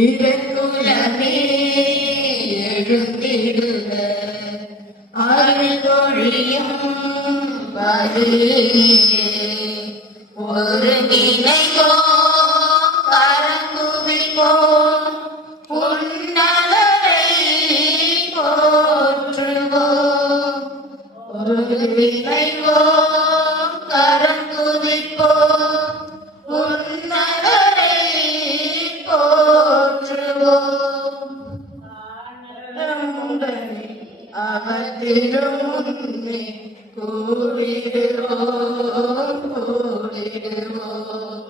இறங்குலமே எழுந்திடுக அருள் பொழியும் பதிலே ஒரு நினைவோம் கரங்குவிப்போம் உன்னவரை போற்றுவோம் ஒரு நினைவோம் கரங்குவிப்போம் உன்னவரை போற்றுவோம் அவர் திருமுன்னே கூடிடுவோம் கூடிடுவோம்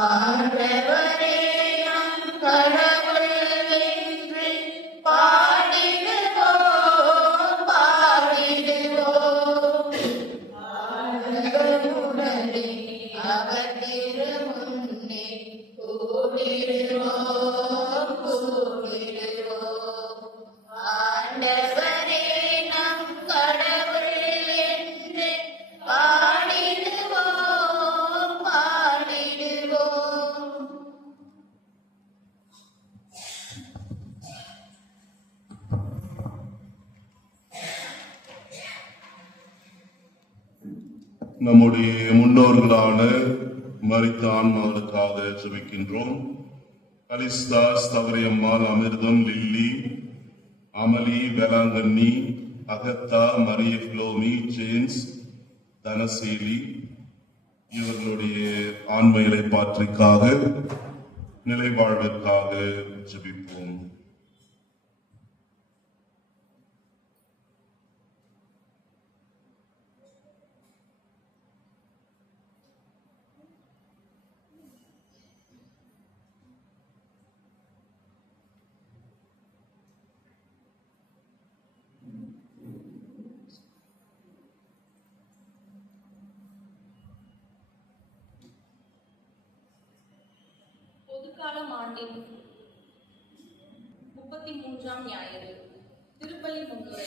ஆண்டவரே நம் கடவுள் என்று பாடிடுவோம் பாடிடுவோம் ஆண்டவரே அவர் திருமுன்னே கூடிடுவோம் கூடிடுவோம் ஆண்டவரே நம் கடவுள் என்று பாடிடுவோம் பாடிடுவோம். நம்முடைய முன்னோர்களான மரித்த ஆன்மாவுக்காக ஜெபிக்கின்றோம். Callistus, Thavariammal, Amirtham, Lily, Amali, Velankanni, Agatha, Maria Philomi, James, Thanaseeli இவர்களுடைய ஆன்ம இளைப்பாற்றிற்காக நிலைவாழ்விற்காக ஜெபிப்போம். பொதுக்காலம் ஆண்டின் 33ஆம் ஞாயிறு. திருப்பலி முன்னுரை.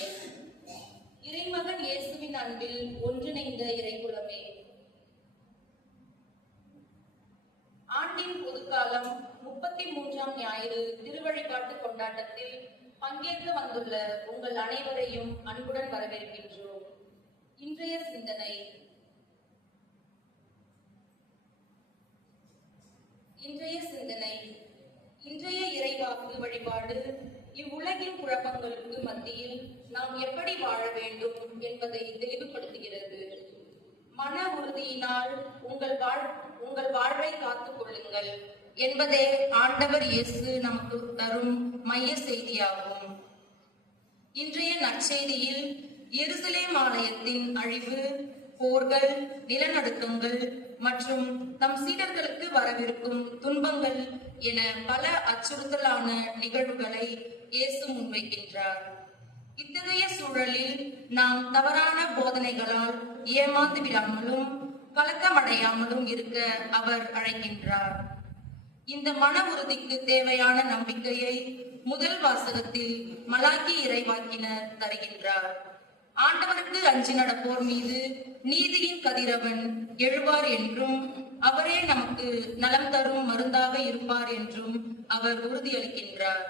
இறைமகன் இயேசுவின் அன்பில் ஒன்றிணைந்த இறைக்குலமே. ஆண்டின் பொதுக்காலம் 33ஆம் ஞாயிறு திருவழிபாட்டு கொண்டாட்டத்தில் பங்கேற்க வந்துள்ள உங்கள் அனைவரையும் அன்புடன் வரவேற்கின்றோம். இன்றைய சிந்தனை. இன்றைய இறைவாக்கு வழிபாடு இவ்வுலகின் குழப்பங்களுக்கு மத்தியில் நாம் எப்படி வாழ வேண்டும் என்பதை தெளிவுபடுத்துகிறது. மன உறுதியினால் உங்கள் வாழ்வை காத்துக் கொள்ளுங்கள் என்பதே ஆண்டவர் இயேசு நமக்கு தரும் மைய செய்தியாகும். இன்றைய நற்செய்தியில் எருசலேம் ஆலயத்தின் அழிவு, போர்கள், நிலநடுக்கங்கள் மற்றும் தம் சீடர்களுக்கு வரவிருக்கும் துன்பங்கள் என பல அச்சுறுத்தலான நிகழ்வுகளை இயேசு முன்வைக்கின்றார். இத்தகைய சூழலில் நாம் தவறான போதனைகளால் ஏமாந்து விடாமலும் கலக்கமடையாமலும் இருக்க அவர் அழைக்கின்றார். இந்த மன உறுதிக்கு தேவையான நம்பிக்கையை முதல் வாசகத்தில் மலாக்கி இறைவாக்கினர் தருகின்றார். ஆண்டவருக்கு அஞ்சி நடப்போர் மீது நீதியின் கதிரவன் எழுவார் என்றும் அவரே நமக்கு நலம் தரும் மருந்தாக இருப்பார் என்றும் அவர் உறுதியளிக்கின்றார்.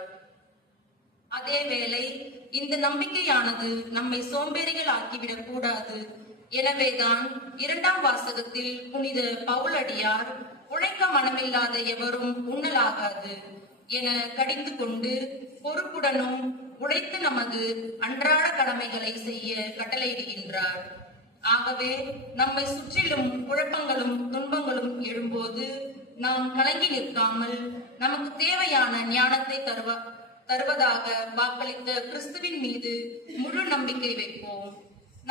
அதேவேளை இந்த நம்பிக்கையானது நம்மை சோம்பேறிகள் ஆக்கிவிடக் கூடாது. எனவேதான் 2ஆம் வாசகத்தில் புனித பவுலடியார் உழைக்க மனமில்லாத எவரும் உண்ணலாகாது என கடிந்து கொண்டு பொறுப்புடனும் உழைத்து நமது அன்றாட கடமைகளை செய்ய கட்டளையிடுகின்றார். ஆகவே நம்மை சுற்றிலும் குழப்பங்களும் துன்பங்களும் எழும்போது நாம் கலங்கி நிற்காமல் நமக்கு தேவையான ஞானத்தை தருவதாக வாக்களித்த கிறிஸ்துவின் மீது முழு நம்பிக்கை வைப்போம்.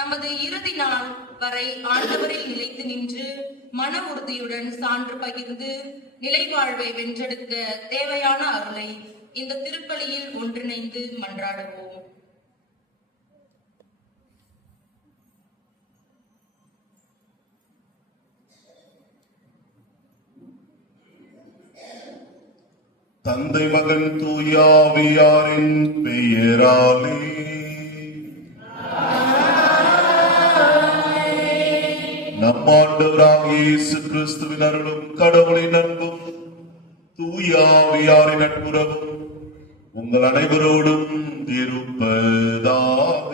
நமது இறுதி நாள் வரை ஆண்டவரில் நிலைத்து நின்று மன உறுதியுடன் சான்று பகிர்ந்து நிலைவாழ்வை வென்றெடுக்க தேவையான அருளை இந்த திருப்பலியில் ஒன்றிணைந்து மன்றாடுவோம். தந்தை, மகன், தூய ஆவியாரின் பெயராலே நம் ஆண்டவராகிய இயேசு கிறிஸ்துவின் அருளும் கடவுளின் அன்பும் தூய ஆவியாரின் நட்புறவும் உங்கள் அனைவரோடும் இருப்பதாக.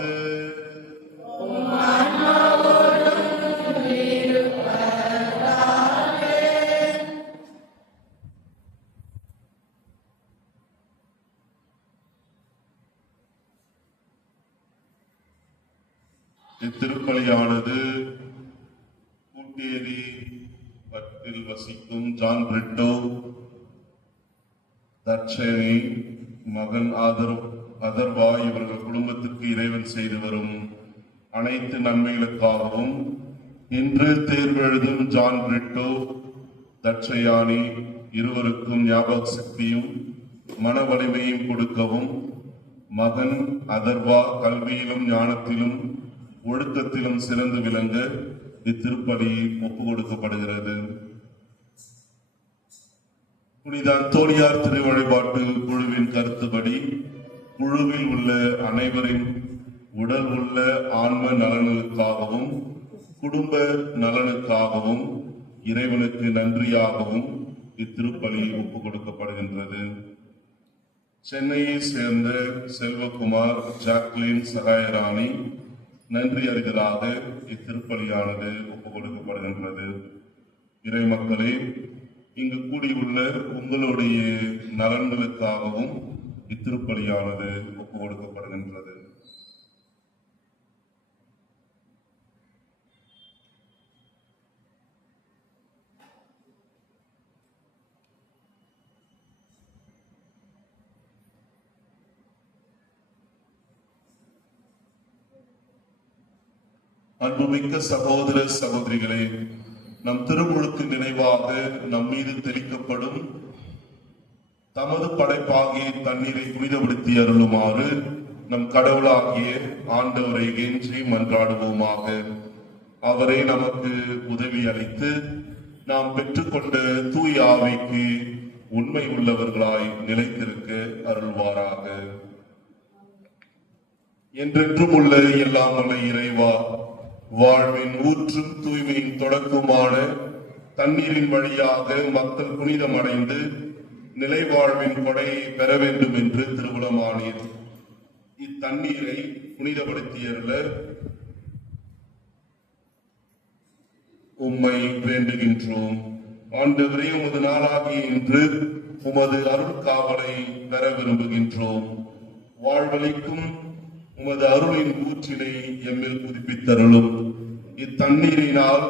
இத்திருப்பலியானது கூட்டேரி பத்தில் வசிக்கும் ஜான் பிரிட்டோ தட்சணி மகன் அதர்வா இவர்கள் குடும்பத்திற்கு இறைவன் செய்து வரும் அனைத்து நன்மைகளுக்காகவும் இன்று தேர்வெழுதும் ஜான் பிரிட்டோ தட்சயானி இருவருக்கும் ஞாபக சக்தியும் மன வலிமையும் கொடுக்கவும், மகன் அதர்வா கல்வியிலும் ஞானத்திலும் ஒழுக்கத்திலும் சிறந்து விளங்க இத்திருப்பலி ஒப்பு கொடுக்கப்படுகிறது. புனித அந்தோனியார் திரு வழிபாட்டு குழுவின் கருத்துப்படி குழுவில் உள்ள அனைவரின் உடல் உள்ள ஆன்ம நலனுக்காகவும் குடும்ப நலனுக்காகவும் இறைவனுக்கு நன்றியாகவும் இத்திருப்பலி ஒப்பு கொடுக்கப்படுகின்றது. சென்னையை சேர்ந்த செல்வகுமார் ஜாக்லின் சகாயராணி நன்றி அறிதலாக இத்திருப்பலியானது ஒப்பு கொடுக்கப்படுகின்றது. இறை மக்களே, இங்கு கூடியுள்ள உங்களுடைய நலன்களுக்காகவும் இத்திருப்பலியானது ஒப்பு கொடுக்கப்படுகின்றது. அன்புமிக்க சகோதர சகோதரிகளே, நம் திருமுழுக்கு நினைவாக நம் மீது தெளிக்கப்படும் தமது படைப்பாகிய தண்ணீரை புனிதப்படுத்தி அருளுமாறு நம் கடவுளாகிய ஆண்டவரை கெஞ்சி மன்றாடுவோமாக. அவரை நமக்கு உதவி அளித்து நாம் பெற்றுக்கொண்ட தூய ஆவிக்கு உண்மை உள்ளவர்களாய் நிலைத்திருக்க அருள்வாராக. என்றென்றும் உள்ள எல்லாம் வல்ல இறைவா, வாழ்வின் ஊற்றும் தூய்மையின் தொடக்கமான தண்ணீரின் வழியாக மக்கள் புனிதம் அடைந்து நிலை வாழ்வின் கொடையை பெற வேண்டும் என்று திருவுளமானீர். இத்தண்ணீரை புனிதப்படுத்தியருள உம்மை வேண்டுகின்றோம். ஆண்டவரே, உமது நாளாகிய இன்று உமது அருள் காவலை பெற விரும்புகின்றோம். வாழ்வளிக்கும் உமது அருளின் ஊற்றினை எம்மில் புதுப்பித்தருளும். இத்தண்ணீரினால்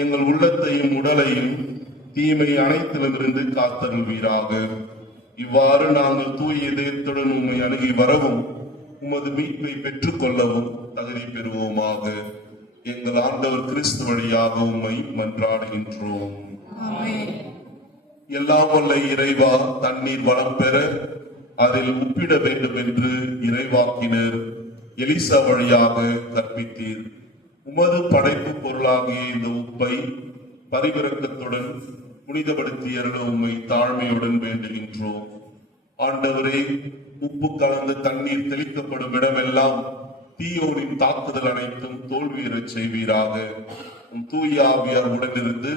எங்கள் உள்ளத்தையும் உடலையும் தீமை அனைத்திலுமிருந்து காத்தருள்வீராக. இவ்வாறு நாங்கள் தூய இதயத்துடன் உம்மை அணுகி வரவும் உமது மீட்பை பெற்றுக் கொள்ளவும் தகுதி பெறுவோமாக. எங்கள் ஆண்டவர் கிறிஸ்து வழியாக உம்மை மன்றாடுகின்றோம். எல்லாம் வல்ல இறைவா, தண்ணீர் வளம் பெற அதில் உப்பிட வேண்டும் என்று இறைவாக்கினர் எலிசா வழியாக கற்பித்தீர். உமது படைப்பு பொருளாகிய இந்த உப்பை பரிவிரக்கத்துடன் புனிதப்படுத்தியருள உம்மை தாழ்மையுடன் வேண்டுகின்றோம். ஆண்டவரே, உப்பு கலந்த தண்ணீர் தெளிக்கப்படும் இடமெல்லாம் தீயோனின் தாக்குதல் அனைத்தும் தோல்வியுறச் செய்வீராக. உம் தூய ஆவியார் உடனிருந்து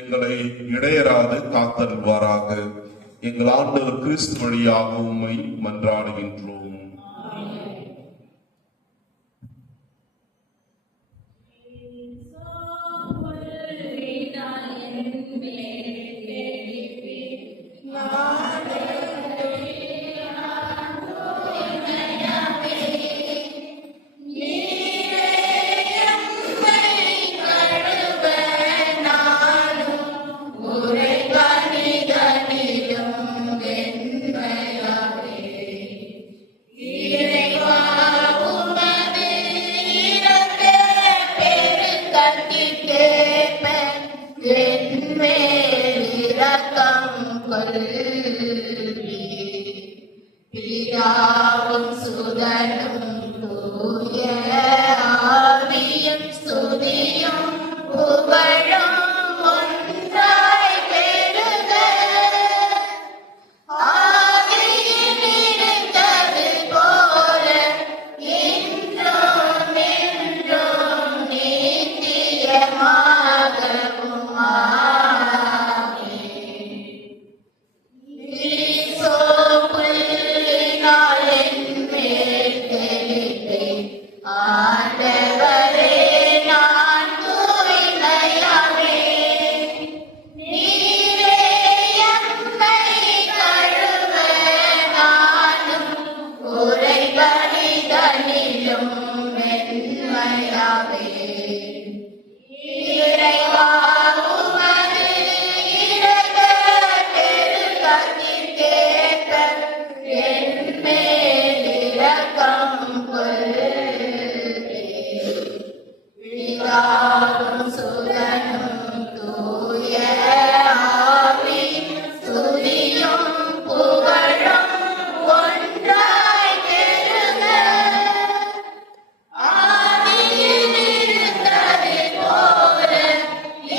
எங்களை இடையராது காத்தருள்வாராக. எங்கள் ஆண்டவர் கிறிஸ்து வழியாக உம்மை மன்றாடுகின்றோம். ஆண்டவரே நான் தூய்மையாவே நீரே எம்மை கழுவ நானும் உறைபடிதனிலும் மென்மையாவே இறைவா உமது இரக்கப் பெருக்கத்திற்கேற்ப என் மேல் இரக்கம் கொள்கிறீர். பிதாவும் சுதனும் தூய ஆவியின் துதியும் புகழும் ஒன்றாய் பெருக ஆதியில் இருந்தது போல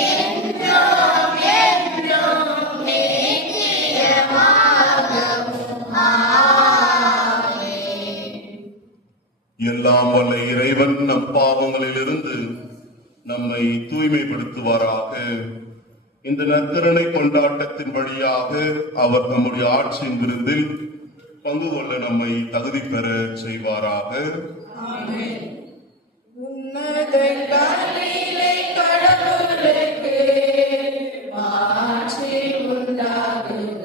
என்றும் என்றும் நித்தியமாகவும் ஆமென். எல்லாம் வல்ல இறைவன் நம் பாவங்களிலிருந்து நம்மை தூய்மைப்படுத்துவாராக. இந்த நற்கருணை கொண்டாட்டத்தின் வழியாக அவர் நம்முடைய ஆட்சியின் விருந்தில் பங்கு கொள்ள நம்மை தகுதி பெற செய்வாராக. உன்னதங்களிலே கடவுளுக்கு மாட்சி உண்டாகுக.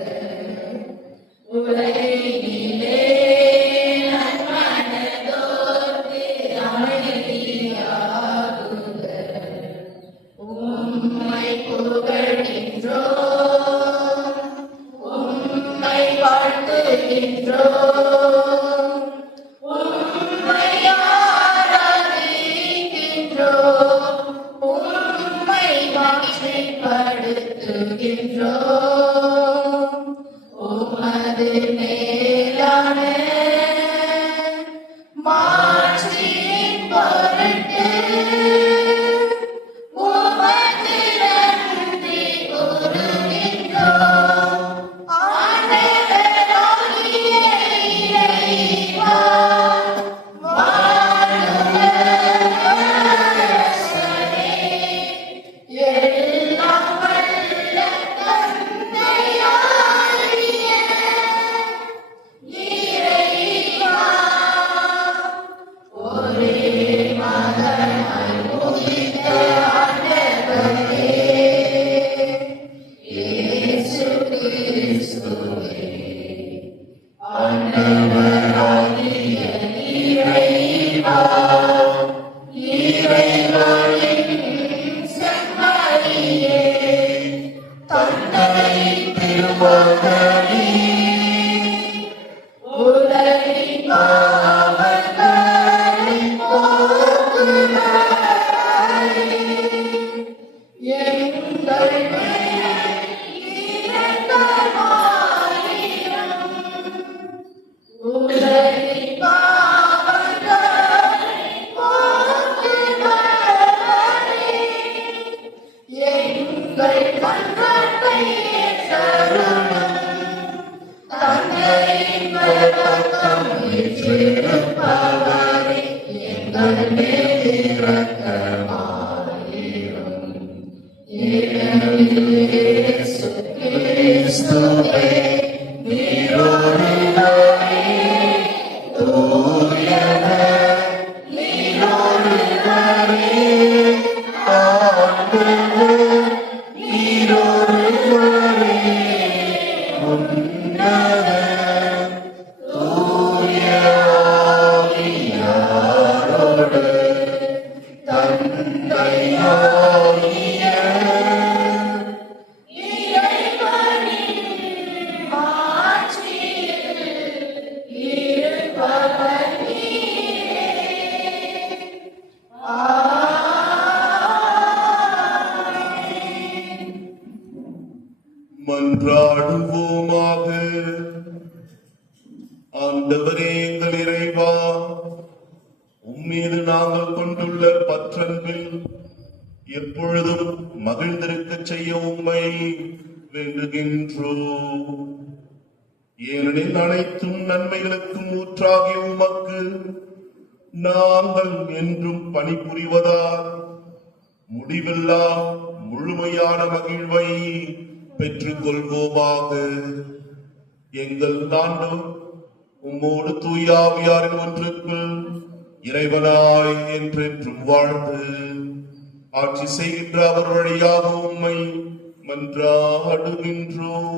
உலகினிலே நன்மனதோர்க்கு அமைதியாகுக. உம்மை புகழ்கின்றோம், உம்மை வாழ்த்துகின்றோம், உம்மை ஆராதிக்கின்றோம், உம்மை மாட்சிப்படுத்துகின்றோம். உமது மேலான மாட்சியின் பொருட்டு உமக்கு நன்றி கூறுகின்றோம். ஆண்டவராகிய இறைவா, வாழும் அரசரே, எல்லாம் வல்ல தந்தையாகிய இறைவா, ஒரே மகனாய் உதித்த ஆண்டவரே, இயேசு கிறிஸ்துவே, ஆண்டவராகிய இறைவா, இறைவனின் செம்மறியே, தந்தையின் திருமகனே, உலகின் பாவங்களை போக்குபவரே, எங்கள் மேல் இரக்கமாயிரும். உலகின் பாவங்களை போக்குபவரே, எங்கள் மன்றாட்டை ஏற்றருளும். தந்தையின் வலப்பக்கம் வீற்றிருப்பவரே, எங்கள் மேல் இரக்கமாயிரும். இயேசு கிறிஸ்துவே, நீரொருவரே தூயவர், நீரொருவரே ஆண்டவர், நீரொருவரே உன்னதர், தூய ஆவியாரோடு தந்தையாகிய இறைவனின் ஆட்சியில் இருப்பவர் நீரே. ஆமென். மன்றாடுவோமாக. ஆண்டவரே எங்கள் இறைவா, உம்மீது நாங்கள் கொண்டுள்ள பற்றன்பில் எப்பொழுதும் மகிழ்ந்திருக்கச் செய்ய உம்மை வேண்டுகின்றோம். ஏனெனில் அனைத்தும் நன்மைகளுக்கும் ஊற்றாகிய உமக்கு நாங்கள் என்றும் பணிபுரிவதால் முடிவில்லா முழுமையான மகிழ்வை பெற்றுக் கொள்வோமாக. எங்கள் ஆண்டவர் உம்மோடு தூய ஆவியாரின் ஒன்றுக்குள் இறைவனாய் என்றென்றும் வாழ்ந்து ஆட்சி செய்கின்ற அவர் வழியாக உம்மை மன்றாடுகின்றோம்.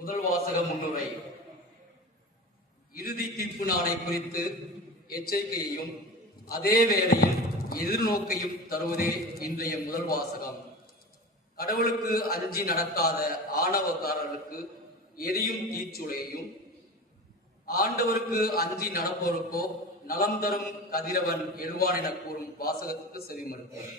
முதல் வாசக முன்னுரை. இறுதி தீர்ப்பு நாளை குறித்து எச்சரிக்கையையும் அதே வேளையில் எதிர்நோக்கையும் தருவதே இன்றைய முதல் வாசகம். கடவுளுக்கு அஞ்சி நடக்காத ஆணவக்காரர்களுக்கு எரியும் தீச்சுளையையும், ஆண்டவருக்கு அஞ்சி நடப்போருக்கோ நலம் தரும் கதிரவன் எழுவான் என கூறும் வாசகத்துக்கு செவிமடுப்போம்.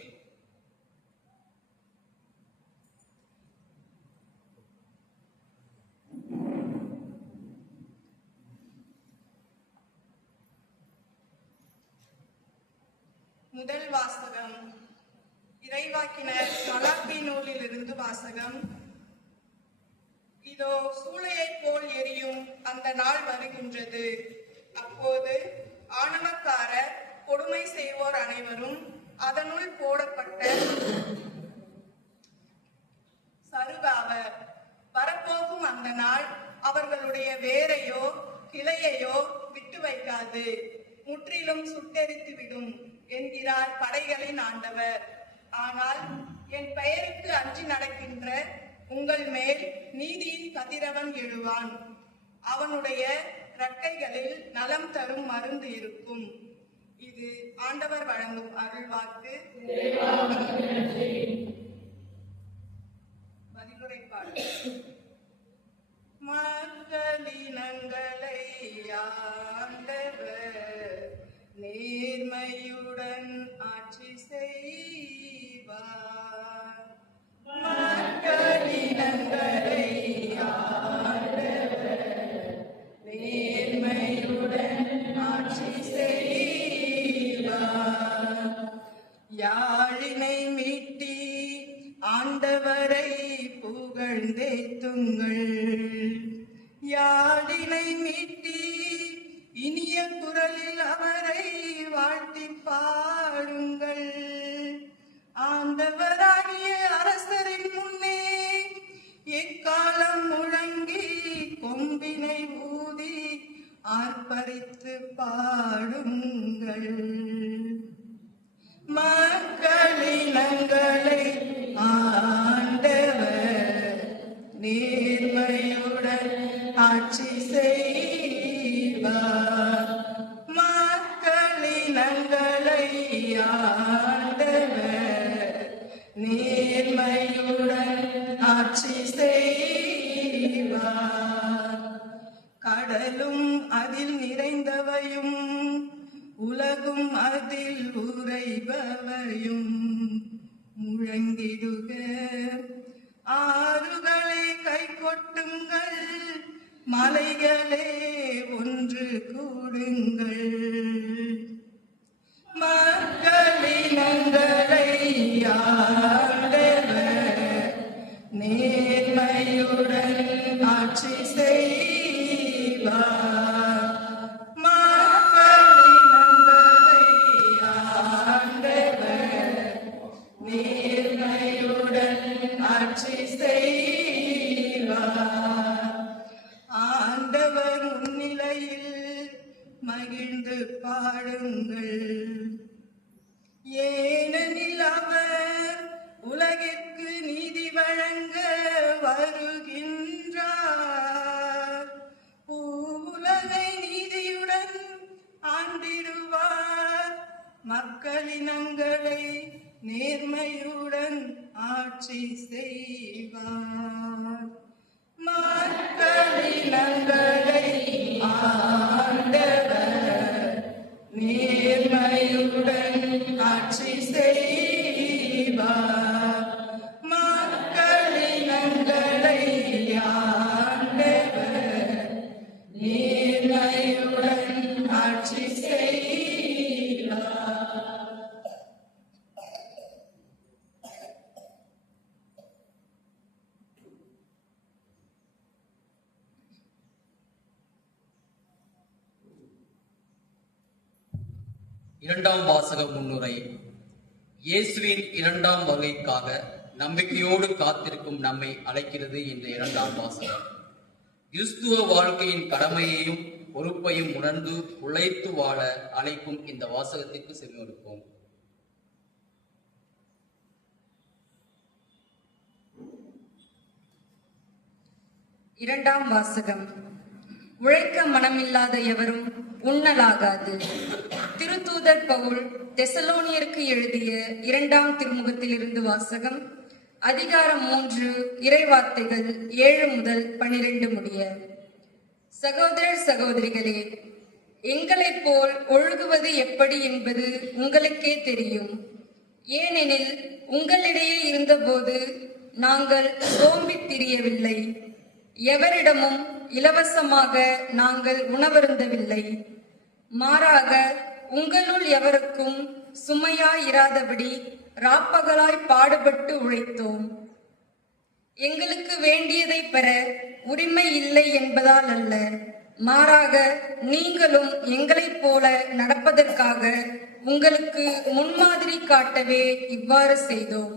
முதல் வாசகம் இறைவாக்கினர் மலாக்கி நூலிலிருந்து வாசகம். இதோ சூளையைப் போல் எரியும் அந்த நாள் வருகின்றது. அப்போது ஆணவக்காரர், கொடுமை செய்வோர் அனைவரும் அதனுள் போடப்பட்ட சருகாவர். வரப்போகும் அந்த நாள் அவர்களுடைய வேரையோ கிளையையோ விட்டு வைக்காது, முற்றிலும் சுட்டெரித்து விடும் என்கிறார் படைகளின் ஆண்டவர். ஆனால் என் பெயருக்கு அஞ்சி நடக்கின்ற உங்கள் மேல் நீதியின் கதிரவன் எழுவான். அவனுடைய இறக்கைகளில் நலம் தரும் மருந்து இருக்கும். இது ஆண்டவர் வழங்கும் அருள்வாக்கு. பதிலுரை பாடல். மக்களினங்களை ஆண்டவர் நேர்மையுடன் ஆட்சி செய்வார். மக்களினங்களை ஆண்டவர் நேர்மையுடன் ஆட்சி செய்வார். யாழினை மீட்டி ஆண்டவரை புகழ்ந்தேத்துங்கள். யாழினை மீட்டி இனிய குரலில் அவரை வாழ்த்தி பாடுங்கள். ஆண்டவராகிய அரசரின் முன்னே எக்காலம் முழங்கி கொம்பினை ஊதி ஆர்ப்பரித்து பாடுங்கள். மக்களினங்களை ஆண்டவர் நேர்மையுடன் ஆட்சி செய்வார். மக்களினங்களை ஆண்டவர் நேர்மையுடன் ஆட்சி செய்வார். கடலும் அதில் நிறைந்தவையும் உலகும் அதில் உறைபவையும் முழங்கிடுக. ஆறுகளை கை கொட்டுங்கள், மலைகளே ஒன்று கூடுங்கள். மக்களினங்களை ஆண்டவர் நேர்மையுடன் ஆட்சி செய்வார். மக்களினங்களை ஆண்டவர் நேர்மையுடன் ஆட்சி செய்வார். ஆண்டவர் முன்னிலையில் மகிழ்ந்து பாடுங்கள். ஏனெனில் அவர் உலகிற்கு நீதி வழங்க வருகின்றார். உலகை நீதியுடன் ஆண்டிடுவார். மக்களினங்களை நேர்மையுடன் ஆட்சி செய்வார். மக்களினங்களை ஆண்டவர் நேர்மையுடன் ஆட்சி செய்வார். மக்களினங்களை ஆண்டவர் நேர்மையுடன் ஆட்சி செய்வார். இரண்டாம் வாசக முன்னுரை. இயேசுவின் இரண்டாம் வருகைக்காக நம்பிக்கையோடு காத்திருக்கும் நம்மை அழைக்கிறது என்ற 2ஆம் வாசகம். கிறிஸ்துவ வாழ்க்கையின் கடமையையும் பொறுப்பையும் உணர்ந்து உழைத்து வாழ அழைக்கும் இந்த வாசகத்திற்கு செவிமடுப்போம். இரண்டாம் வாசகம். உழைக்க மனமில்லாத எவரும் உண்ணலாகாது. திருத்தூதர் பவுல் தெசலோனியருக்கு எழுதிய 2ஆம் திருமுகத்திலிருந்து வாசகம். அதிகாரம் 3, இறைவார்த்தைகள் 7 முதல் 12 முடிய. சகோதரர் சகோதரிகளே, எங்களைப் போல் ஒழுகுவது எப்படி என்பது உங்களுக்கே தெரியும். ஏனெனில் உங்களிடையே இருந்தபோது நாங்கள் சோம்பித் திரியவில்லை. எவரிடமும் இலவசமாக நாங்கள் உணவருந்தவில்லை. மாறாக உங்களுள் எவருக்கும் சுமையாயிராதபடி ராப்பகலாய் பாடுபட்டு உழைத்தோம். எங்களுக்கு வேண்டியதை பெற உரிமை இல்லை என்பதால் அல்ல, மாறாக நீங்களும் எங்களைப் போல நடப்பதற்காக உங்களுக்கு முன்மாதிரி காட்டவே இவ்வாறு செய்தோம்.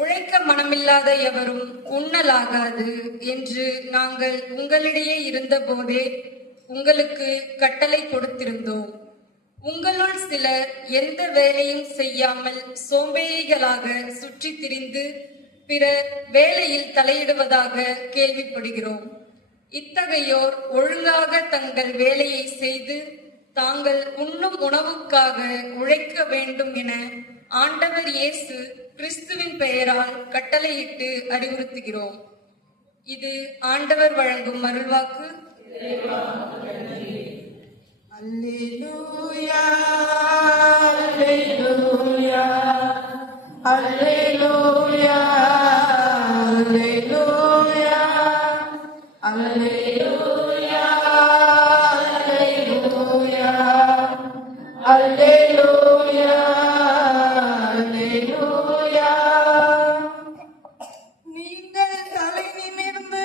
உழைக்க மனமில்லாத எவரும் உண்ணலாகாது என்று நாங்கள் உங்களிடையே இருந்த போதே உங்களுக்கு கட்டளை கொடுத்திருந்தோம். உங்களுள் சிலர் எந்த வேலையும் செய்யாமல் சோம்பேறிகளாக சுற்றி திரிந்து பிற வேலையில் தலையிடுவதாக கேள்விப்படுகிறோம். இத்தகையோர் ஒழுங்காக தங்கள் வேலையை செய்து தாங்கள் உண்ணும் உணவுக்காக உழைக்க வேண்டும் என ஆண்டவர் இயேசு கிறிஸ்துவின் பெயரால் கட்டளையிட்டு அறிவுறுத்துகிறோம். இது ஆண்டவர் வழங்கும் அருள்வாக்கு. அல்லேலூயா, அல்லேலூயா, அல்லேலூயா, அல்லேலூயா, அல்லேலூயா, அல்லேலூயா, அல்லேலூயா, அல்லேலூயா. நீங்கள் தலை நிமிர்ந்து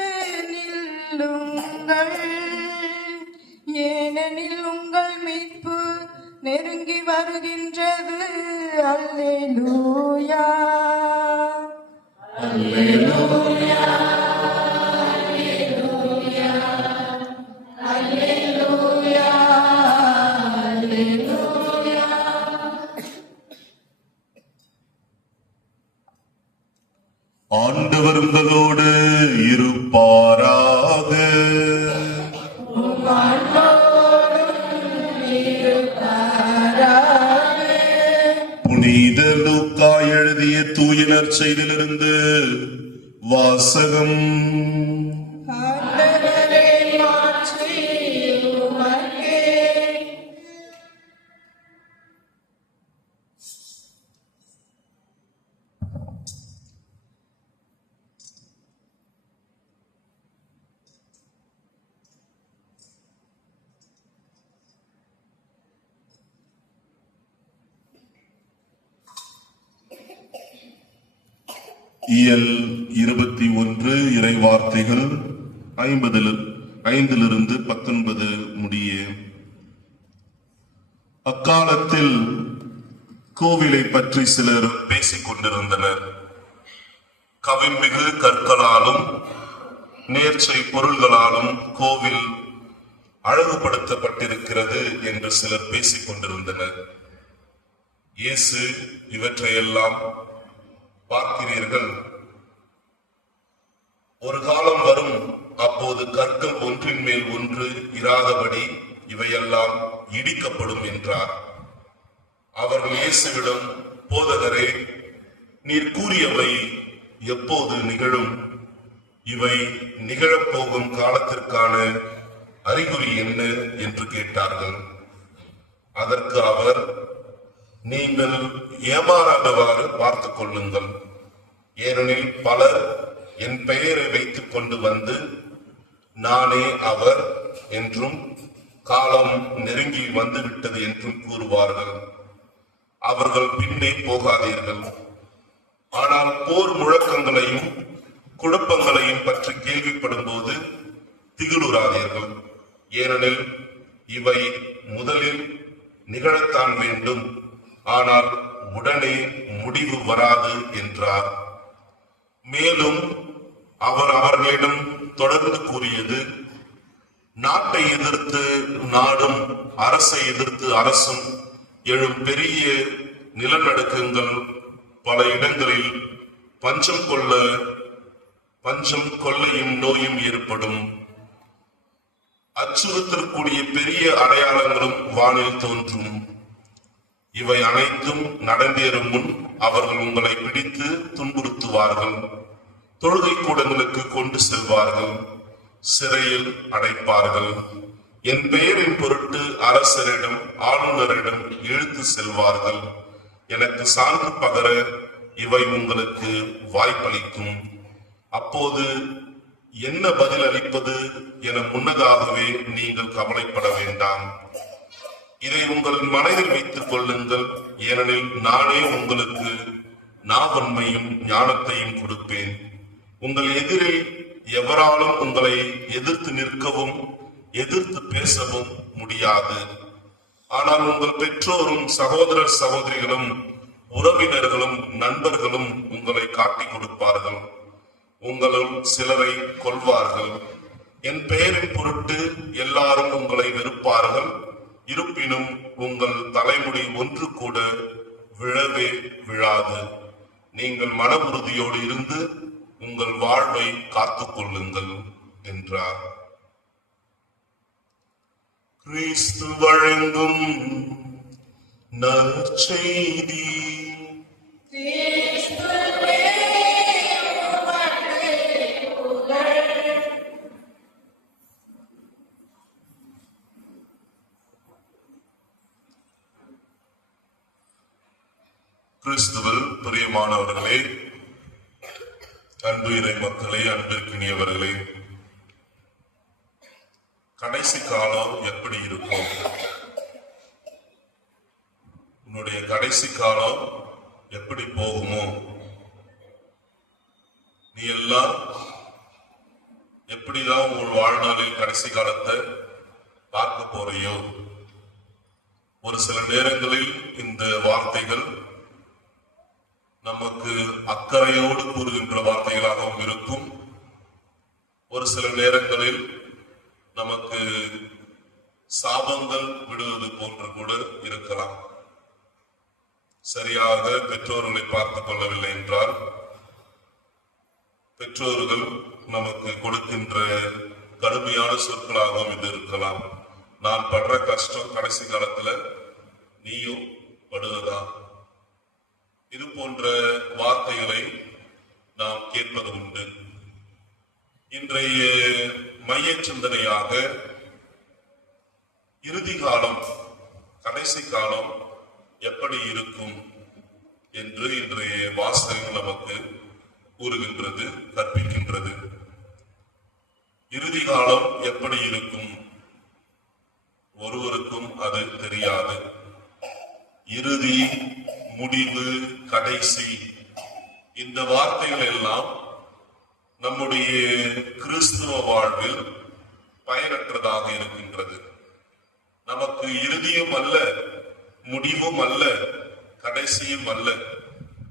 நில்லுங்கள், ஏனெனில் உங்கள் மீட்பு நெருங்கி வருகின்றது. அல்லேலூயா, அல்லேலூயா, அல்லேலூயா, அல்லேலூயா, அல்லேலூயா. ஆண்டவர் உங்களோடு இருப்பாராக. புனித லூக்கா எழுதிய தூய நற்செய்தியிலிருந்து வாசகம். ஆண்டவரே, மாட்சி உமக்கே. இயல் 21 இறைவார்த்தைகள் 5 19 முடிய. அக்காலத்தில் கோவிலை பற்றி சிலர் பேசிக் கொண்டிருந்தனர். கவின்மிகு கற்களாலும் நேர்ச்சை பொருள்களாலும் கோவில் அழகுபடுத்தப்பட்டிருக்கிறது என்று சிலர் பேசிக் கொண்டிருந்தனர். இயேசு, இவற்றையெல்லாம் பார்க்கிறீர்கள், ஒரு காலம் வரும், அப்போது கற்கள் ஒன்றின் மேல் ஒன்று இராதபடி இவையெல்லாம் இடிக்கப்படும் என்றார். அவர்கள் இயேசுவிடம், போதகரே, நீர் கூறியவை எப்போது நிகழும்? இவை நிகழப்போகும் காலத்திற்கான அறிகுறி என்ன என்று கேட்டார்கள். அதற்கு அவர், நீங்கள் ஏமாறாதவாறு பார்த்துக் கொள்ளுங்கள். ஏனெனில் பலர் என் பெயரை வைத்துக் கொண்டு வந்து நானே அவர் என்றும் காலம் நெருங்கி வந்துவிட்டது என்றும் கூறுவார்கள். அவர்கள் பின்னே போகாதீர்கள். ஆனால் போர் முழக்கங்களையும் குழப்பங்களையும் பற்றி கேள்விப்படும் போது திகிலுறாதீர்கள். ஏனெனில் இவை முதலில் நிகழத்தான் வேண்டும், ஆனால் உடனே முடிவு வராது என்றார். மேலும் அவர் அவர்களிடம் தொடர்ந்து கூறியது, நாட்டை எதிர்த்து நாடும் அரசை எதிர்த்து அரசும் எழும் பெரிய நிலநடுக்கங்கள் பல இடங்களில் பஞ்சம் கொள்ளையும் நோயும் ஏற்படும். அச்சுறுத்தக்கூடிய பெரிய அடையாளங்களும் வானில் தோன்றும். இவை அனைத்தும் நடந்தேறும் முன் அவர்கள் உங்களை பிடித்து துன்புறுத்துவார்கள், தொழுகை கூடங்களுக்கு கொண்டு செல்வார்கள், சிறையில் அடைப்பார்கள். என் பெயரின் பொருட்டு அரசரிடம் ஆளுநரிடம் இழுத்து செல்வார்கள். எனக்கு சான்று பகர இவை உங்களுக்கு வாய்ப்பளிக்கும். அப்போது என்ன பதில் அளிப்பது என முன்னதாகவே நீங்கள் கவலைப்பட வேண்டாம். இதை உங்கள் மனதில் வைத்துக் கொள்ளுங்கள். ஏனெனில் நானே உங்களுக்கு நாவன்மையும் ஞானத்தையும் கொடுப்பேன். உங்கள் எதிரில் எவராலும் உங்களை எதிர்த்து நிற்கவும் எதிர்த்து பேசவும் முடியாது. ஆனால் உங்கள் பெற்றோரும் சகோதரர் சகோதரிகளும் உறவினர்களும் நண்பர்களும் உங்களை காட்டிக் கொடுப்பார்கள். உங்களுள் சிலரை கொல்வார்கள். என் பெயரின் பொருட்டு எல்லாரும் உங்களை வெறுப்பார்கள். இருப்பினும் உங்கள் தலைமுடி ஒன்று கூட விழவே விழாது. நீங்கள் மன உறுதியோடு இருந்து உங்கள் வாழ்வை காத்துக் கொள்ளுங்கள் என்றார். கிறிஸ்து வழங்கும் நற்செய்தி. கிறிஸ்துவே உமக்கு புகழ். கிறிஸ்துவில் பிரியமானவர்களே, அன்பு இறை மக்களே, அன்பிற்கினியவர்களே, கடைசி காலம் எப்படி இருக்கும்? உன்னுடைய கடைசி காலம் எப்படி போகுமோ? நீ எல்லாம் எப்படிதான் உன் வாழ்நாளில் கடைசி காலத்தை பார்க்க போறியோ? ஒரு சில நேரங்களில் இந்த வார்த்தைகள் நமக்கு அக்கறையோடு கூறுகின்ற வார்த்தைகளாகவும் இருக்கும். ஒரு சில நேரங்களில் நமக்கு சாபங்கள் விடுவது போன்று கூட இருக்கலாம். சரியாக பெற்றோர்களை பார்த்துக் கொள்ளவில்லை என்றால் பெற்றோர்கள் நமக்கு கொடுக்கின்ற கடுமையான சொற்களாகவும் இது இருக்கலாம். நான் படுற கஷ்டம் கடைசி காலத்துல நீயும் படுவதா? இது போன்ற வார்த்தைகளை நாம் கேட்பது உண்டு. இன்றைய மைய சிந்தனையாக இறுதி காலம், கடைசி காலம் எப்படி இருக்கும் என்று இன்றைய வாசகம் நமக்கு கூறுகின்றது, கற்பிக்கின்றது. இறுதி காலம் எப்படி இருக்கும்? ஒருவருக்கும் அது தெரியாது. இறுதி, முடிவு, கடைசி, இந்த வார்த்தைகள் எல்லாம் நம்முடைய கிறிஸ்துவ வாழ்வில் பயனற்றதாக இருக்கின்றது. நமக்கு இறுதியும் அல்ல, முடிவும் அல்ல, கடைசியும் அல்ல.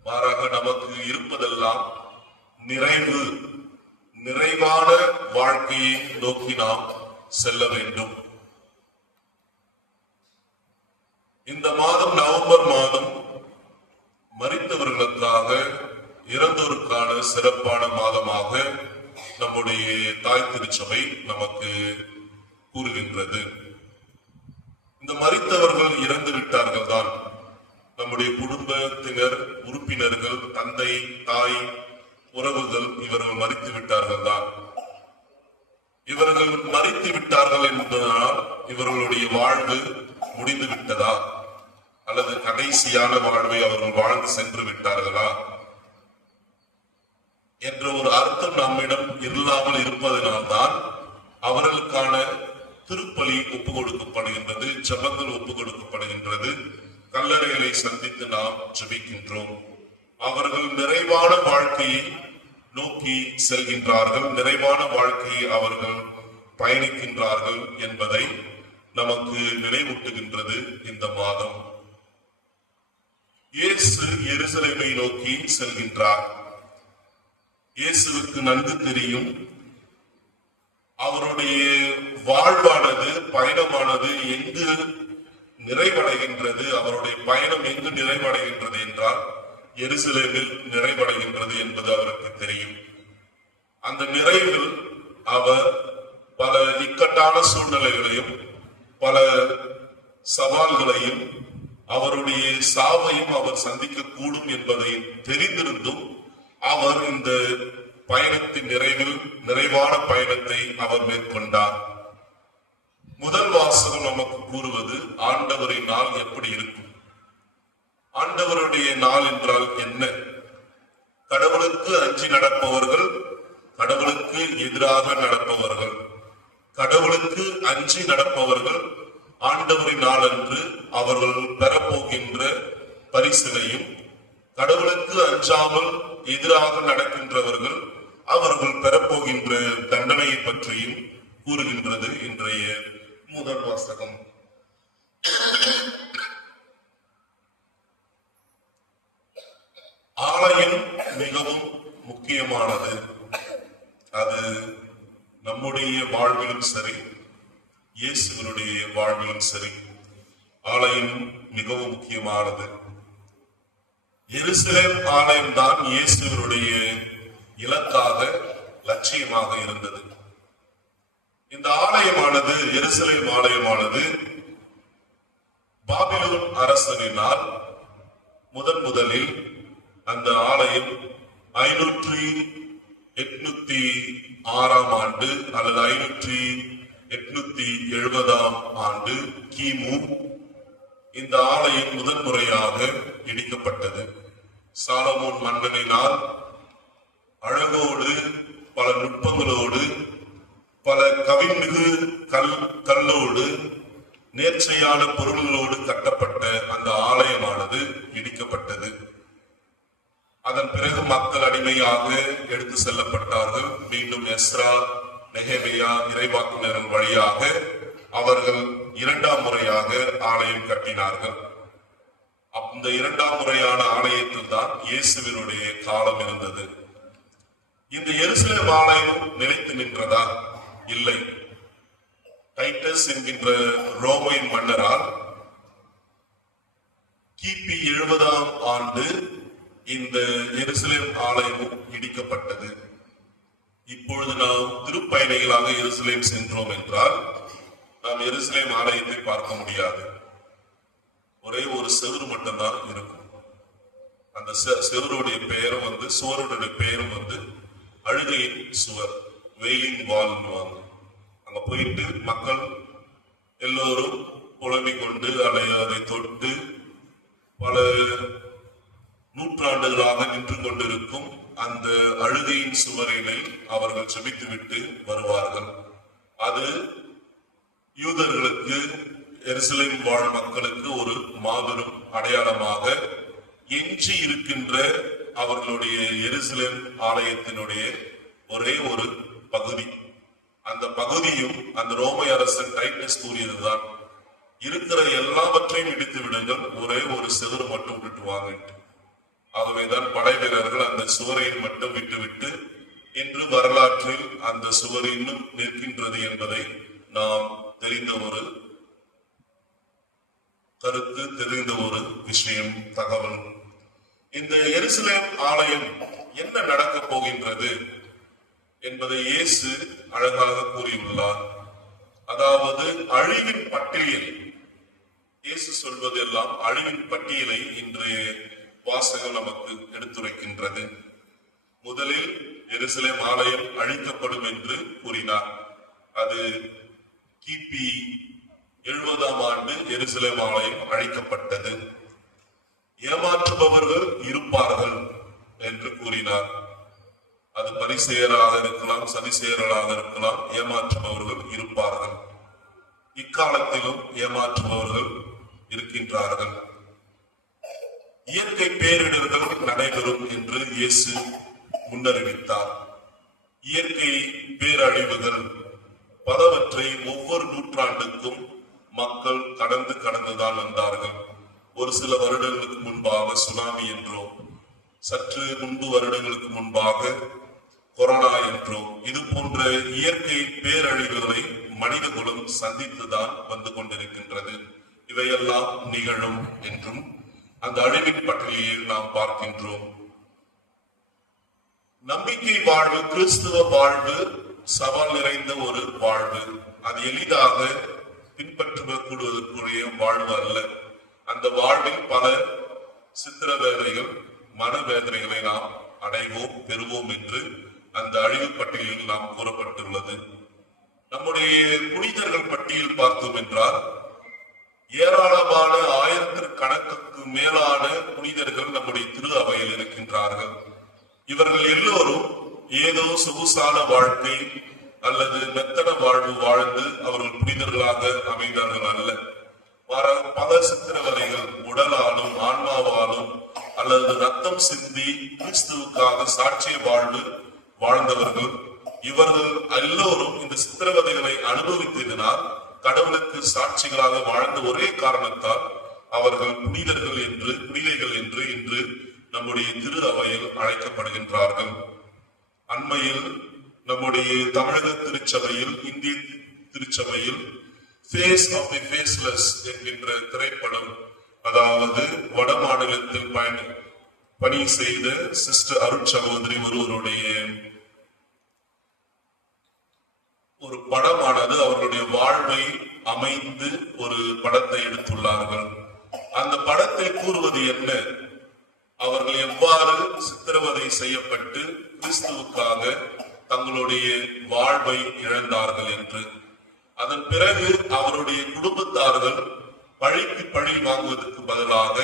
மாறாக நமக்கு இருப்பதெல்லாம் நிறைவு, நிறைவான வாழ்க்கையை நோக்கி நாம் செல்ல வேண்டும். இந்த மாதம், நவம்பர் மாதம், மரித்தவர்களுக்காக, இறந்தோருக்கான சிறப்பான மாதமாக நம்முடைய தாய் திருச்சபை நமக்கு கூறுகின்றது. இந்த மரித்தவர்கள் இறந்து விட்டார்கள் தான். நம்முடைய குடும்பத்தினர், உறுப்பினர்கள், தந்தை, தாய், உறவுகள், இவர்கள் மரித்து விட்டார்கள் தான். இவர்கள் மரித்து விட்டார்கள் என்பதனால் இவர்களுடைய வாழ்வு முடிந்து விட்டதா, அல்லது கடைசியான வாழ்வை அவர்கள் வாழ்ந்து சென்று விட்டார்களா என்ற ஒரு அர்த்தம் நம்மிடம் இல்லாமல் இருப்பதனால்தான் அவர்களுக்கான திருப்பலி ஒப்புக் கொடுக்கப்படுகின்றது, ஜெபங்கள் ஒப்புக் கொடுக்கப்படுகின்றது, கல்லறைகளை சந்தித்து நாம் ஜெபிக்கின்றோம். அவர்கள் நிறைவான வாழ்க்கையை நோக்கி செல்கின்றார்கள், நிறைவான வாழ்க்கையை அவர்கள் பயணிக்கின்றார்கள் என்பதை நமக்கு நினைவூட்டுகின்றது இந்த மாதம். இயேசு எருசலேமை நோக்கி செல்கின்றார். இயேசுவுக்கு நன்கு தெரியும் அவருடைய வாழ்வானது, பயணமானது எங்கு நிறைவடைகின்றது, அவருடைய பயணம் எங்கு நிறைவடைகின்றது என்றால் எருசலேமில் நிறைவடைகின்றது என்பது அவருக்கு தெரியும். அந்த நிறைவில் அவர் பல இக்கட்டான சூழ்நிலைகளையும் பல சவால்களையும் அவருடைய சாவையும் அவர் சந்திக்க கூடும் என்பதை தெரிந்திருந்தும் அவர் இந்த பயணத்தின் நிறைவான பயணத்தை அவர் மேற்கொண்டார். முதல் வாசகம் நமக்கு கூறுவது ஆண்டவரின் நாள் எப்படி இருக்கும். ஆண்டவருடைய நாள் என்றால் என்ன? கடவுளுக்கு அஞ்சி நடப்பவர்கள், கடவுளுக்கு எதிராக நடப்பவர்கள். கடவுளுக்கு அஞ்சி நடப்பவர்கள் ஆண்டவரின் நாள் அன்று அவர்கள் பெறப்போகின்ற பரிசினையும், கடவுளுக்கு அஞ்சாமல் எதிராக நடக்கின்றவர்கள் அவர்கள் பெறப்போகின்ற தண்டனையை பற்றியும் கூறுகின்றது இன்றைய முதல் வாசகம். ஆலயம் மிகவும் முக்கியமானது. அது நம்முடைய வாழ்விலும் சரி, இயேசுவினுடைய வாழ்விலும் சரி, ஆலயம் மிகவும் முக்கியமானது. எருசலேம் ஆலயம் தான் இயேசுவினுடைய இலக்காக, லட்சியமாக இருந்தது. இந்த ஆலயமானது, எருசலேம் ஆலயமானது பாபிலோன் அரசனினால் முதலில் அந்த ஆலயம் 586 ஆண்டு அல்லது 570 ஆண்டு கிமு இந்த ஆலயம் முதன்முறையாக இடிக்கப்பட்டது. சாலமோன் மன்னனினால் அழகோடு, பல நுட்பங்களோடு, பல கவின்மிகு கல்லோடு, நேர்ச்சையான பொருள்களோடு கட்டப்பட்ட அந்த ஆலயமானது இடிக்கப்பட்டது. அதன் பிறகு மக்கள் அடிமையாக எடுத்து செல்லப்பட்டார்கள். மீண்டும் எஸ்ரா, நெகேமியா இறைவாக்குனர்கள் வழியாக அவர்கள் இரண்டாம் முறையாக ஆலயம் கட்டினார்கள். அந்த இரண்டாம் முறையான ஆலயத்தில் தான் இயேசுவினுடைய காலம் இருந்தது. இந்த எருசலேம் ஆலயம் நிலைத்து நின்றதா? இல்லை. டைட்டஸ் என்கின்ற ரோமையின் மன்னரால் கிபி 70 ஆண்டு இந்த எருசலேம் ஆலயமும் இடிக்கப்பட்டது. இப்பொழுது நாம் திருப்பயணிகளாக எருசலேம் சென்றோம் என்றால் நாம் எருசலேம் ஆலயத்தை பார்க்க முடியாது. ஒரே ஒரு செவுரு மட்டும்தான் இருக்கும். அந்த செவருடைய பெயரும் சுவருடைய பெயரும் அழுகையின் சுவர், வெயிலிங் வால். அங்க போயிட்டு மக்கள் எல்லோரும் புலம்பிக் கொண்டு அதை தொட்டு பல நூற்றாண்டுகளாக நின்று கொண்டிருக்கும் அந்த அழுகையின் சுவரினை அவர்கள் ஜெபித்துவிட்டு வருவார்கள். அது யூதர்களுக்கு, எருசலேம் வாழ் மக்களுக்கு ஒரு மாபெரும் அடையாளமாக எஞ்சி இருக்கின்ற அவர்களுடைய எருசலேம் ஆலயத்தினுடைய ஒரே ஒரு பகுதி. அந்த பகுதியும் அந்த ரோமை அரசன் டைட்டஸ் கூறியதுதான், இருக்கிற எல்லாவற்றையும் இடித்து விடுங்கள், ஒரே ஒரு செவுரு மட்டும் விட்டுவாங்க. ஆகவேதான் படை வீரர்கள் அந்த சுவரை மட்டும் விட்டுவிட்டு இன்று வரலாற்றில் அந்த சுவர் இன்னும் நிற்கின்றது என்பதை நாம் தெரிந்த ஒரு கருத்து, தெரிந்த ஒரு விஷயம், தகவல். இந்த எருசலேம் ஆலயம் என்ன நடக்கப் போகின்றது என்பதை இயேசு அழகாக கூறியுள்ளார். அதாவது அழிவின் பட்டியல். இயேசு சொல்வதெல்லாம் அழிவின் பட்டியலை இன்றைய வாசகம் நமக்கு எடுத்துரைக்கின்றது. முதலில் எருசலேம் ஆலயம் அழிக்கப்படும் என்று கூறினார். அது கிபி 70 ஆண்டு எருசலேம் ஆலயம் அழிக்கப்பட்டது. ஏமாற்றுபவர்கள் இருப்பார்கள் என்று கூறினார். அது பரிசேயராக இருக்கலாம், சதிசேயர்களாக இருக்கலாம், ஏமாற்றுபவர்கள் இருப்பார்கள். இக்காலத்திலும் ஏமாற்றுபவர்கள் இருக்கின்றார்கள். இயற்கை பேரிடர்கள் நடைபெறும் என்று இயேசு முன்னறிவித்தார். இயற்கை பேரழிவுகள் பலவற்றை ஒவ்வொரு நூற்றாண்டுக்கும் மக்கள் கடந்துதான் வந்தார்கள். ஒரு சில சில வருடங்களுக்கு முன்பாக சுனாமி என்றோம், சற்று முன்பு வருடங்களுக்கு முன்பாக கொரோனா என்றோம். இது போன்ற இயற்கை பேரழிவுகளை மனித குலம் சந்தித்துதான் வந்து கொண்டிருக்கின்றது. இவையெல்லாம் நிகழும் என்றும் அந்த அழிவின் பட்டியலில் நாம் பார்க்கின்றோம். நம்பிக்கை வாழ்வு, கிறிஸ்துவ வாழ்வு சவால் நிறைந்த ஒரு வாழ்வு. அது எளிதாக பின்பற்றக்கூடுவதற்குரிய வாழ்வு அல்ல. அந்த வாழ்வில் பல சித்திரவேதனைகள், மனவேதனைகளை நாம் அடைவோம், பெறுவோம் என்று அந்த அழிவு பட்டியலில் நாம் கூறப்பட்டுள்ளது. நம்முடைய புனிதர்கள் பட்டியல் பார்த்தோம் என்றால் ஏராளமான ஆயிரத்திற்கணக்குக்கு மேலான புனிதர்கள் நம்முடைய திரு அவையில் இருக்கின்றார்கள். இவர்கள் எல்லோரும் ஏதோ சொகுசான வாழ்க்கை அல்லது மெத்தன வாழ்வு வாழ்ந்து அவர்கள் புனிதர்களாக அமைந்தார்கள் அல்ல. பல சித்திரவதைகள் உடலாலும் ஆன்மாவாலும் அல்லது ரத்தம் சிந்தி கிறிஸ்துவுக்காக சாட்சிய வாழ்வு வாழ்ந்தவர்கள். இவர்கள் எல்லோரும் இந்த சித்திரவதைகளை அனுபவித்ததினால் கடவுளுக்கு சாட்சிகளாக வாழ்ந்த ஒரே காரணத்தால் அவர்கள் புனிதர்கள் என்று, புனிதைகள் என்று இன்று நம்முடைய திரு அவையில் அழைக்கப்படுகின்றார்கள். அண்மையில் நம்முடைய தமிழக திருச்சபையில், இந்திய திருச்சபையில் ஃபேஸ் ஆஃப் தி ஃபேஸ்லெஸ் என்கின்ற திரைப்படம், அதாவது வட மாநிலத்தில் பணி செய்த சிஸ்டர் அருட்சகோதரி ஒருவருடைய ஒரு படமானது அவர்களுடைய வாழ்வை அமைந்து ஒரு படத்தை எடுத்துள்ளார்கள். அந்த படத்தில் கூறுவது என்ன? அவர்கள் எவ்வாறு சித்திரவதை செய்யப்பட்டு கிறிஸ்துவுக்காக தங்களுடைய வாழ்வை இழந்தார்கள் என்று. அதன் பிறகு அவருடைய குடும்பத்தார்கள் பழிக்கு பழி வாங்குவதற்கு பதிலாக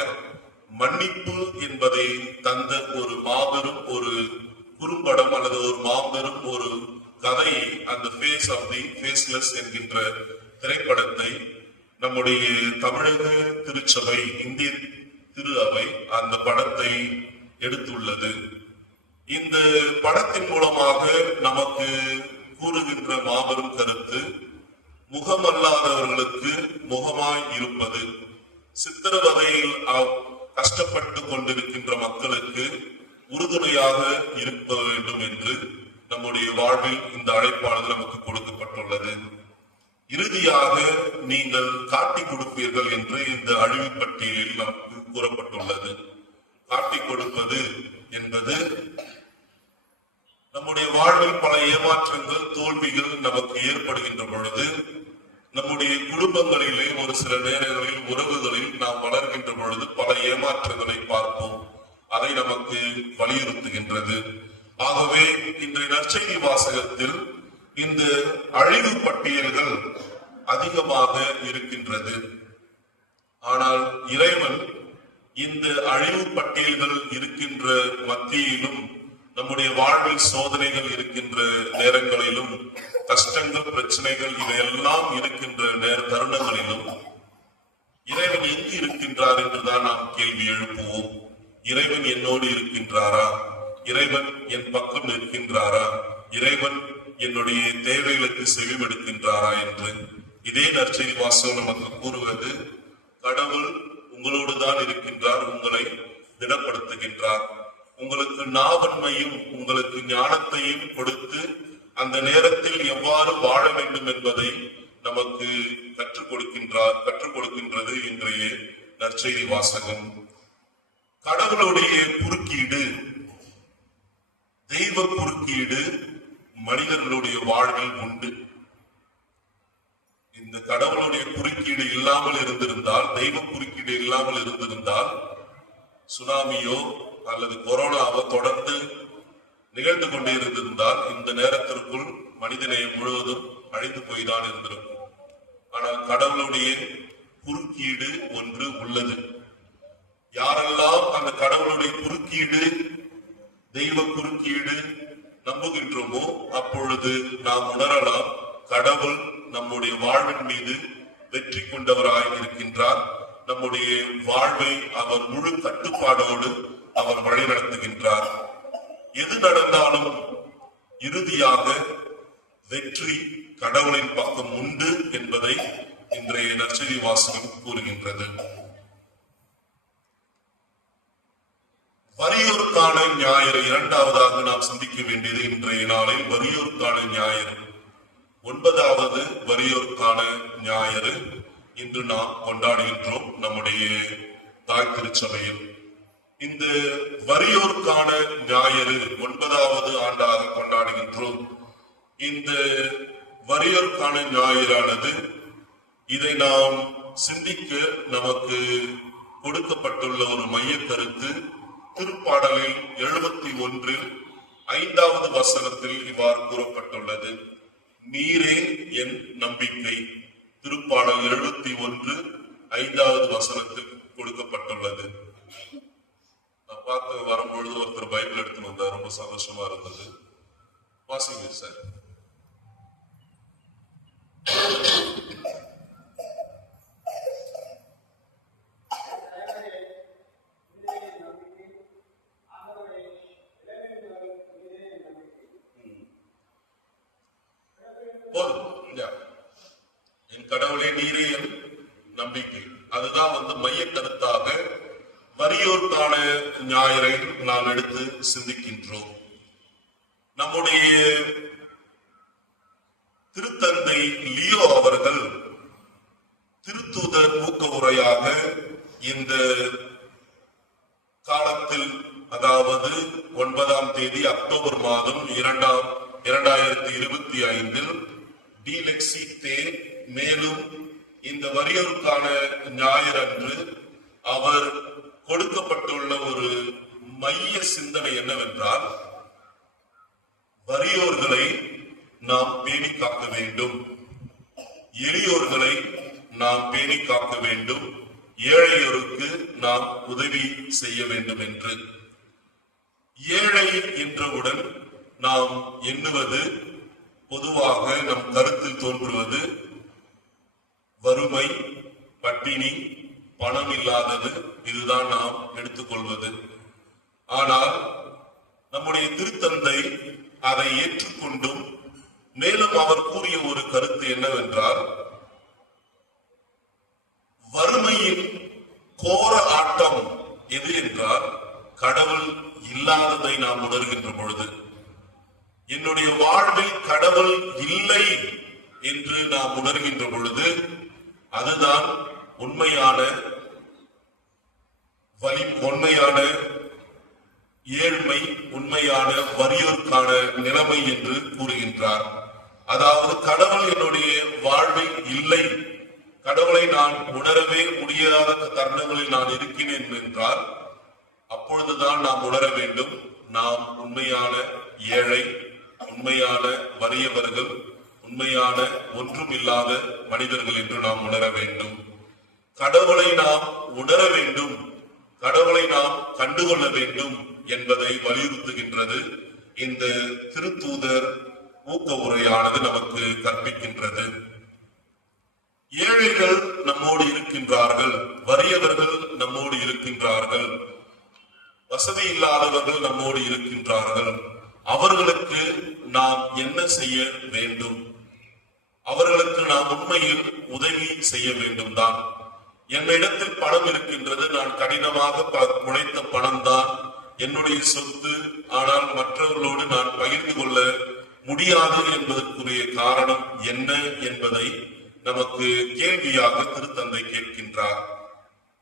மன்னிப்பு என்பதை தந்த ஒரு மாபெரும் ஒரு குறும்படம் அல்லது ஒரு மாபெரும் ஒரு கதையை, அந்த ஃபேஸ் ஆஃப் தி ஃபேஸ்லெஸ் என்கின்ற திரைப்படத்தை நம்முடைய தமிழக திருச்சபை, இந்திய திரு அவை அந்த படத்தை எடுத்துள்ளது. இந்த படத்தின் மூலமாக நமக்கு கூறுகின்ற மாபெரும் கருத்து, முகமல்லாதவர்களுக்கு முகமாய் இருப்பது, சித்திரவதையில் கஷ்டப்பட்டு கொண்டிருக்கின்ற மக்களுக்கு உறுதுணையாக இருக்க வேண்டும் என்று நம்முடைய வாழ்வில் இந்த அழைப்பானது நமக்கு கொடுக்கப்பட்டுள்ளது. இறுதியாக நீங்கள் காட்டி கொடுப்பீர்கள் என்று இந்த அழிவு பட்டியலில் நமக்கு கூறப்பட்டுள்ளது. காட்டி கொடுப்பது என்பது நம்முடைய வாழ்வில் பல ஏமாற்றங்கள், தோல்விகள் நமக்கு ஏற்படுகின்ற பொழுது, நம்முடைய குடும்பங்களிலே ஒரு சில நேரங்களில், உறவுகளில் நாம் வளர்கின்ற பொழுது பல ஏமாற்றங்களை பார்ப்போம். அதை நமக்கு வலியுறுத்துகின்றது. ஆகவே இன்றைய நற்செய்தி வாசகத்தில் இந்த அழிவு பட்டியல்கள் அதிகமாக இருக்கின்றது. ஆனால் இறைவன் இந்த அழிவு பட்டியல்கள் இருக்கின்ற மத்தியிலும், நம்முடைய வாழ்வில் சோதனைகள் இருக்கின்ற நேரங்களிலும், கஷ்டங்கள், பிரச்சனைகள் இவையெல்லாம் இருக்கின்ற தருணங்களிலும் இறைவன் எங்கு இருக்கின்றார் என்றுதான் நாம் கேள்வி எழுப்புவோம். இறைவன் என்னோடு இருக்கின்றாரா? இறைவன் என் பக்கம் இருக்கின்றாரா? இறைவன் என்னுடைய தேவைகளுக்கு செவிமடுக்கின்றாரா என்று. இதே நற்செய்தி வாசகம் நமக்கு கூறுவது, கடவுள் உங்களோடு தான் இருக்கின்றார், உங்களை திடப்படுத்துகின்றார், உங்களுக்கு நாவன்மையும் உங்களுக்கு ஞானத்தையும் கொடுத்து அந்த நேரத்தில் எவ்வாறு வாழ வேண்டும் என்பதை நமக்கு கற்றுக் கொடுக்கின்றது இன்றைய நற்செய்தி வாசகம். கடவுளுடைய குறுக்கீடு, தெய்வ குறுக்கீடு மனிதர்களுடைய வாழ்வில் உண்டு. இந்த கடவுளுடைய குறுக்கீடு இல்லாமல் இருந்திருந்தால், தெய்வ குறுக்கீடு இல்லாமல் இருந்திருந்தால், சுனாமியோ அல்லது கொரோனாவோ தொடர்ந்து நிகழ்ந்து கொண்டே இருந்திருந்தால் இந்த நேரத்திற்குள் மனிதநேயம் முழுவதும் அழிந்து போய்தான் இருந்திருக்கும். ஆனால் கடவுளுடைய குறுக்கீடு ஒன்று உள்ளது. யாரெல்லாம் அந்த கடவுளுடைய குறுக்கீடு, தெய்வ குறுக்கீடு நம்புகின்றோமோ அப்பொழுது நாம் உணரலாம், கடவுள் நம்முடைய வாழ்வின் மீது வெற்றி கொண்டவராய் இருக்கின்றார். நம்முடைய வாழ்வை அவர் முழு கட்டுப்பாடோடு அவர் வழிநடத்துகின்றார். எது நடந்தாலும் இறுதியாக வெற்றி கடவுளின் பக்கம் உண்டு என்பதை இன்றைய நற்செய்தி வாசகம் கூறுகின்றது. வறியோருக்கான ஞாயிறு இரண்டாவதாக நாம் சிந்திக்க வேண்டியது இன்றைய நாளில் வறியோருக்கான ஞாயிறு. 9வது வறியோருக்கான ஞாயிறு இன்று நாம் கொண்டாடுகின்றோம் நம்முடைய தாய் திருச்சபையில். இந்த வறியோருக்கான ஞாயிறு 9வது ஆண்டாக கொண்டாடுகின்றோம். இந்த வறியோருக்கான ஞாயிறானது இதை நாம் சிந்திக்க நமக்கு கொடுக்கப்பட்டுள்ள ஒரு மைய கருத்து திருப்பாடலில் 71 5வது வசனத்தில் இவ்வாறு கூறப்பட்டுள்ளது. நீரே என் நம்பிக்கை. திருப்பாடல் 71 5வது வசனத்தில் கொடுக்கப்பட்டுள்ளது. நான் பார்த்து வரும்பொழுது ஒருத்தர் பைபிள் எடுத்து வந்தார், ரொம்ப சந்தோஷமா இருந்தது. வாசிங்க சார். என் கடவுளே நீரே என் நம்பிக்கை. அதுதான் மைய கருத்தாக வறியோருக்கான ஞாயிறை நாம் எடுத்து சிந்திக்கின்றோம். நம்முடைய திருத்தந்தை லியோ அவர்கள் திருத்தூதர் ஊக்க உரையாக இந்த காலத்தில், அதாவது 9ஆம் தேதி அக்டோபர் மாதம் 2025 டிலெக்சித்தே, மேலும் இந்த வறியோருக்கான ஞாயிறன்று அவர் கொடுக்கப்பட்டுள்ள ஒரு மைய சிந்தனை என்னவென்றால், வறியோர்களை நாம் பேணி காக்க வேண்டும், எளியோர்களை நாம் பேணி காக்க வேண்டும், ஏழையோருக்கு நாம் உதவி செய்ய வேண்டும் என்று. ஏழை என்றவுடன் நாம் எண்ணுவது, பொதுவாக நம் கருத்தில் தோன்றுவது வறுமை, பட்டினி, பணம் இல்லாதது, இதுதான் நாம் எடுத்துக்கொள்வது. ஆனால் நம்முடைய திருத்தந்தை அதை ஏற்றுக்கொண்டும் மேலும் அவர் கூறிய ஒரு கருத்து என்னவென்றால், வறுமையின் கோர ஆட்டம் எது என்றால், கடவுள் இல்லாததை நாம் உணர்கின்ற பொழுது, என்னுடைய வாழ்வில் கடவுள் இல்லை என்று நாம் உணர்கின்ற பொழுது, அதுதான் உண்மையான உண்மையான ஏழ்மை, உண்மையான வறியோருக்கான நிலைமை என்று கூறுகின்றார். அதாவது கடவுள் என்னுடைய வாழ்வில் இல்லை, கடவுளை நான் உணரவே முடியாத தருணங்களில் நான் இருக்கிறேன் என்றால், அப்பொழுதுதான் நாம் உணர வேண்டும், நாம் உண்மையான ஏழை, உண்மையான வறியவர்கள், உண்மையான ஒன்றும் இல்லாத மனிதர்கள் என்று நாம் உணர வேண்டும். கடவுளை நாம் உணர வேண்டும், கடவுளை நாம் கண்டுகொள்ள வேண்டும் என்பதை வலியுறுத்துகின்றது இந்த திருத்தூதர் ஊக்க உரையானது நமக்கு கற்பிக்கின்றது. ஏழைகள் நம்மோடு இருக்கின்றார்கள், வறியவர்கள் நம்மோடு இருக்கின்றார்கள், வசதி இல்லாதவர்கள் நம்மோடு இருக்கின்றார்கள். அவர்களுக்கு நாம் என்ன செய்ய வேண்டும்? அவர்களுக்கு நாம் உண்மையில் உதவி செய்ய வேண்டும் தான். என்னிடத்தில் பணம் இருக்கின்றது, நான் கடினமாக உழைத்த பணம் தான் என்னுடைய சொத்து, ஆனால் மற்றவர்களோடு நான் பகிர்ந்து கொள்ள முடியாது என்பதற்குரிய காரணம் என்ன என்பதை நமக்கு கேள்வியாக திருத்தந்தை கேட்கின்றார்.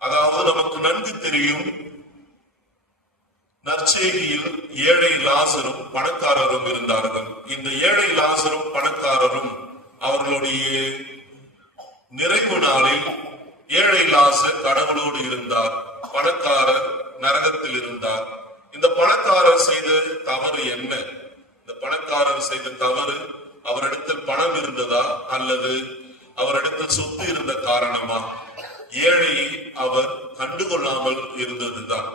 அதாவது நமக்கு நன்கு தெரியும், நற்செய்தியில் ஏழை லாசரும் பணக்காரரும் இருந்தார்கள். இந்த ஏழை லாசரும் பணக்காரரும் அவர்களுடைய நிறைவு நாளில் ஏழை லாசர் கடவுளோடு இருந்தார், பணக்காரர் நரகத்தில் இருந்தார். இந்த பணக்காரர் செய்த தவறு என்ன? இந்த பணக்காரர் செய்த தவறு அவரிடத்தில் பணம் இருந்ததா அல்லது அவரிடத்தில் சொத்து இருந்த காரணமா? ஏழையை அவர் கண்டுகொள்ளாமல் இருந்ததுதான்,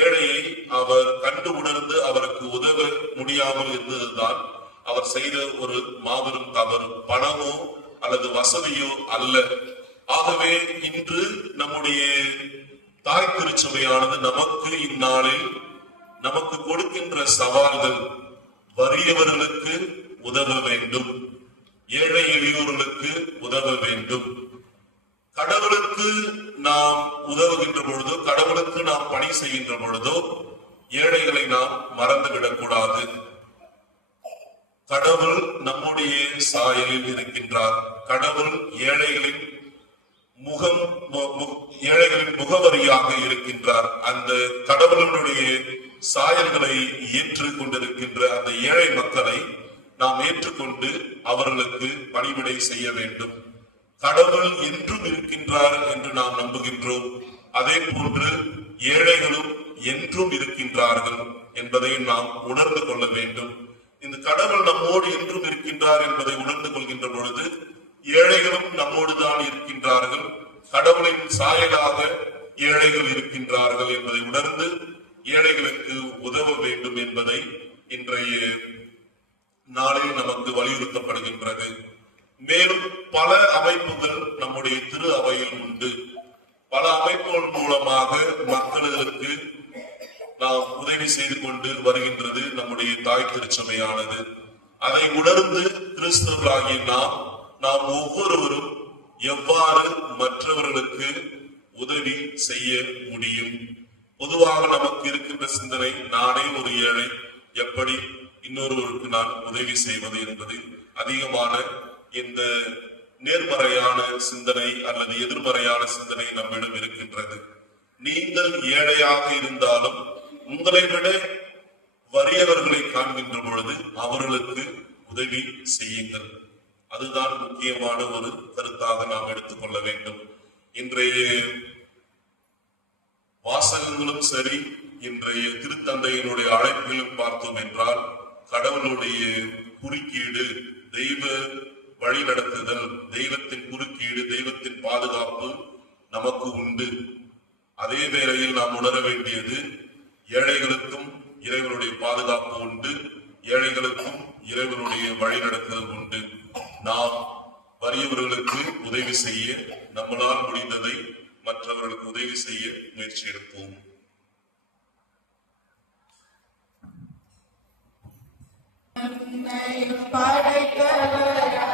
ஏழையை அவர் கண்டு உணர்ந்து அவருக்கு உதவ முடியாமல் இருந்ததுதான் அவர் செய்த ஒரு மாபெரும் தவறு. பணமோ அல்லது வசதியோ அல்ல. ஆகவே இன்று நம்முடைய தாய் திருச்சபையானது நமக்கு இந்நாளில் நமக்கு கொடுக்கின்ற சவால்கள், வறியவர்களுக்கு உதவ வேண்டும், ஏழை எளியோர்களுக்கு உதவ வேண்டும். கடவுளுக்கு நாம் உதவுகின்ற பொழுதோ, கடவுளுக்கு நாம் பணி செய்கின்ற பொழுதோ, ஏழைகளை நாம் மறந்துவிடக்கூடாது. கடவுள் நம்முடைய சாயலில் இருக்கின்றார். கடவுள் ஏழைகளின் முகவரியாக இருக்கின்றார். அந்த கடவுளுடைய சாயல்களை ஏற்றுக் கொண்டிருக்கின்ற அந்த ஏழை மக்களை நாம் ஏற்றுக்கொண்டு அவர்களுக்கு பணிவிடை செய்ய வேண்டும். கடவுள் என்றும் இருக்கின்றார் என்று நாம் நம்புகின்றோம். அதே போன்று ஏழைகளும் என்றும் இருக்கின்றார்கள் என்பதை நாம் உணர்ந்து கொள்ள வேண்டும். இந்த கடவுள் நம்மோடு என்றும் இருக்கின்றார் என்பதை உணர்ந்து கொள்கின்ற பொழுது ஏழைகளும் நம்மோடு தான் இருக்கின்றார்கள். கடவுளின் சாயலாக ஏழைகள் இருக்கின்றார்கள் என்பதை உணர்ந்து ஏழைகளுக்கு உதவ வேண்டும் என்பதை இன்றைய நாளில் நமக்கு வலியுறுத்தப்படுகின்றது. மேலும் பல அமைப்புகள் நம்முடைய திரு அவையில் உண்டு. பல அமைப்புகள் மூலமாக மக்களுக்கு நாம் உதவி செய்து கொண்டு வருகின்றது நம்முடைய தாய் திருச்சபையானது. அதை உணர்ந்து கிறிஸ்தவர்களாகிய நாம் ஒவ்வொருவரும் எவ்வாறு மற்றவர்களுக்கு உதவி செய்ய முடியும்? பொதுவாக நமக்கு இருக்கின்ற சிந்தனை, நானே ஒரு ஏழை, எப்படி இன்னொருவருக்கு நான் உதவி செய்வது என்பது அதிகமான இந்த நேர்மறையான சிந்தனை அல்லது எதிர்மறையான சிந்தனை நம்மிடம் இருக்கின்றது. நீங்கள் ஏழையாக இருந்தாலும் உங்களை விட வறியவர்களை காண்கின்ற பொழுது அவர்களுக்கு உதவி செய்யுங்கள். அதுதான் முக்கியமான ஒரு கருத்தாக நாம் எடுத்துக்கொள்ள வேண்டும். இன்றைய வாசகங்களும் சரி, இன்றைய திருத்தந்தையினுடைய அழைப்பிலும் பார்த்தோம் என்றால் கடவுளுடைய குறுக்கீடு, தெய்வ வழிநடத்துதல், தெய்வத்தின் குறுக்கீடு, தெய்வத்தின் பாதுகாப்பு நமக்கு உண்டு. அதே வேளையில் நாம் உணர வேண்டியது, ஏழைகளுக்கும் இறைவனுடைய பாதுகாப்பு உண்டு, ஏழைகளுக்கும் இறைவனுடைய வழிநடத்துதல் உண்டு. நாம் வறியவர்களுக்கு உதவி செய்ய, நம்மளால் முடிந்ததை மற்றவர்களுக்கு உதவி செய்ய முயற்சி எடுப்போம். படைத்தவரா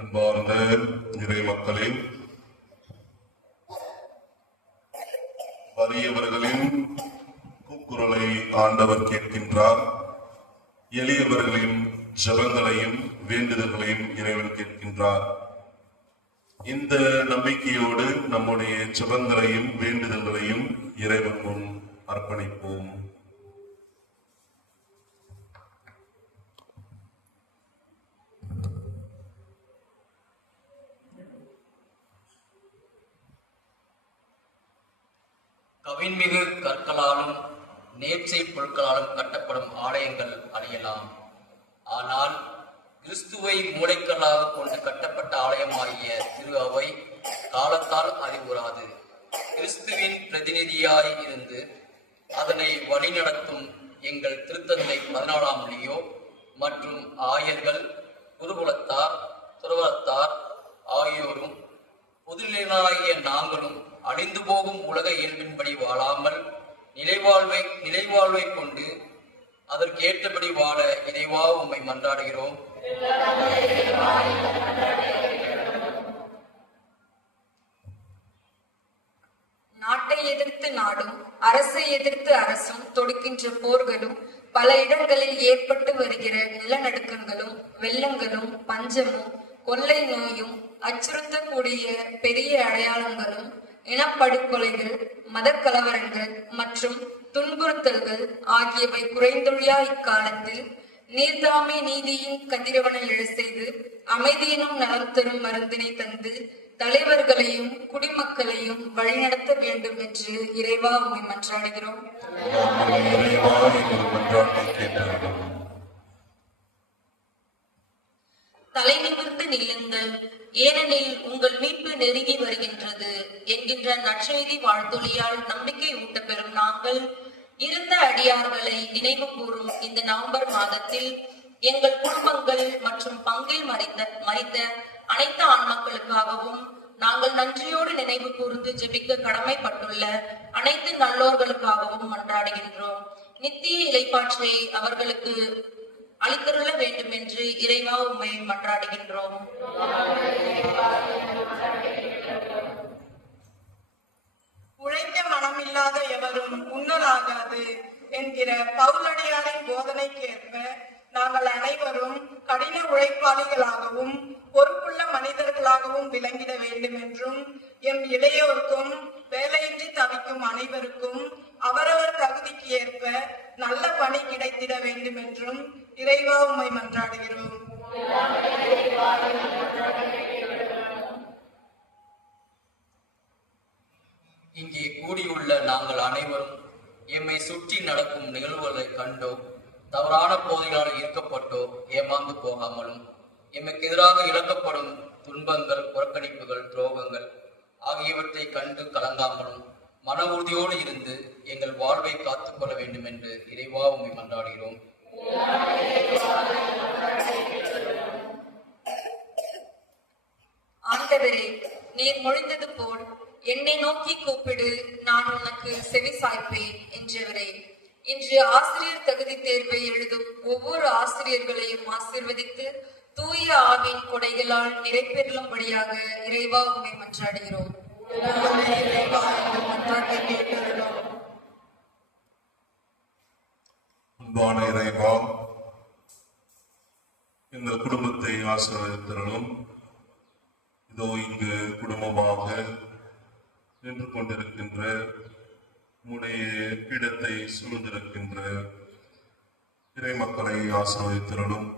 அன்பார்ந்த இறை மக்களே, வறியவர்களின் கூக்குரலை ஆண்டவர் கேட்கின்றார். எளியவர்களின் ஜெபங்களையும் வேண்டுதல்களையும் இறைவன் கேட்கின்றார். இந்த நம்பிக்கையோடு நம்முடைய ஜெபங்களையும் வேண்டுதல்களையும் இறைவன் முன் அர்ப்பணிப்போம். கவின்மிகு கற்களாலும் நேர்ச்சை பொருட்களாலும் கட்டப்படும் ஆலயங்கள் அழியலாம். ஆனால் கிறிஸ்துவை மூளைக்கல்லாக கொண்டு கட்டப்பட்ட ஆலயமாகிய திரு அவை காலத்தால் அறிவுறாது. கிறிஸ்துவின் பிரதிநிதியாய் இருந்து அதனை வழிநடத்தும் எங்கள் திருத்தந்தை 14ஆம் லியோ மற்றும் ஆயர்கள், குருகுலத்தார், துறவரத்தார் ஆகியோரும் பொதுநிலையாகிய நாங்களும் அழிந்து போகும் உலக இயல்பின்படி வாழாமல் நிலைவாழ்வை கொண்டு அதற்கு ஏற்றபடி வாழ இறைவா உம்மை மன்றாடுகிறோம். நாட்டை எதிர்த்து நாடும் அரசை எதிர்த்து அரசும் தொடுக்கின்ற போர்களும் பல இடங்களில் ஏற்பட்டு வருகிற நிலநடுக்கங்களும் வெள்ளங்களும் பஞ்சமும் கொள்ளை நோயும் அச்சுறுத்தக்கூடிய பெரிய அடையாளங்களும் இனப்படுகொலைகள், மத கலவரங்கள் மற்றும் துன்புறுத்தல்கள் ஆகியவை குறைந்தொழியா இக்காலத்தில் நீர்தாமே நீதியின் கதிரவனை எழ செய்து அமைதியினும் நலம் தரும் மருந்தினை தந்து தலைவர்களையும் குடிமக்களையும் வழிநடத்த வேண்டும் என்று இறைவா உம்மை மன்றாடுகிறோம். தலை நிமிர்ந்து நில்லுங்கள், ஏனெனில் உங்கள் மீட்பு நெருங்கி வருகின்றது என்கின்ற நற்செய்தி வாழ்த்தொலியால் நம்பிக்கை ஊட்ட பெறும் நாங்கள் இருந்த அடியார்களை நினைவு கூறும் இந்த நவம்பர் மாதத்தில் எங்கள் குடும்பங்கள் மற்றும் பங்கில் மறித்த அனைத்து ஆன்மாக்களுக்காகவும் நாங்கள் நன்றியோடு நினைவு கூர்ந்து ஜெபிக்க கடமைப்பட்டுள்ள அனைத்து நல்லோர்களுக்காகவும் மன்றாடுகின்றோம். நித்திய இளைப்பாற்றை அவர்களுக்கு அளித்தருள வேண்டும் என்று இறைவா உம்மை மன்றாடுகின்றோம். உழைக்க மனமில்லாத எவரும் உண்ணலாகாது என்கிற பவுலடியாரின் போதனைக்கு ஏற்ப நாங்கள் அனைவரும் கடின உழைப்பாளிகளாகவும் பொறுப்புள்ள மனிதர்களாகவும் விளங்கிட வேண்டும் என்றும் எம் இளையோருக்கும் வேலையின்றி தவிக்கும் அனைவருக்கும் அவரவர் தகுதிக்கு ஏற்ப நல்ல பணி கிடைத்திட வேண்டும் என்றும் இறைவா உம்மை மன்றாடுகிறோம். இங்கே கூடியுள்ள நாங்கள் அனைவரும் எம்மை சுற்றி நடக்கும் நிகழ்வுகளை கண்டோ தவறான போதைகளால் ஈர்க்கப்பட்டோ ஏமாந்து போகாமலும் எமக்கு எதிராக இழக்கப்படும் துன்பங்கள், புறக்கணிப்புகள், துரோகங்கள் ஆகியவற்றை கண்டு கலங்காமலும் மன உறுதியோடு இருந்து எங்கள் வாழ்வை காத்துக்கொள்ள வேண்டும் என்று இறைவா உம்மை மன்றாடுகிறோம். ஆண்டவரே, நீர் மொழிந்தது போல் என்னை நோக்கி கூப்பிடு, நான் உனக்கு செவி சாய்ப்பேன் என்றவரே, இன்று ஆசிரியர் தகுதி தேர்வை எழுதும் ஒவ்வொரு ஆசிரியர்களையும் ஆசீர்வதித்து தூய ஆவின் கொடைகளால் நிறைவேறும்படியாக இறைவா உம்மை மன்றாடுகிறோம். அன்பான இறைவா, எங்கள் குடும்பத்தை ஆசீர்வதித்தருளும். இதோ இங்கு குடும்பமாக நின்று கொண்டிருக்கின்ற உம்முடைய பீடத்தை சூழ்ந்திருக்கின்ற இறை மக்களை ஆசீர்வதித்தருளும்.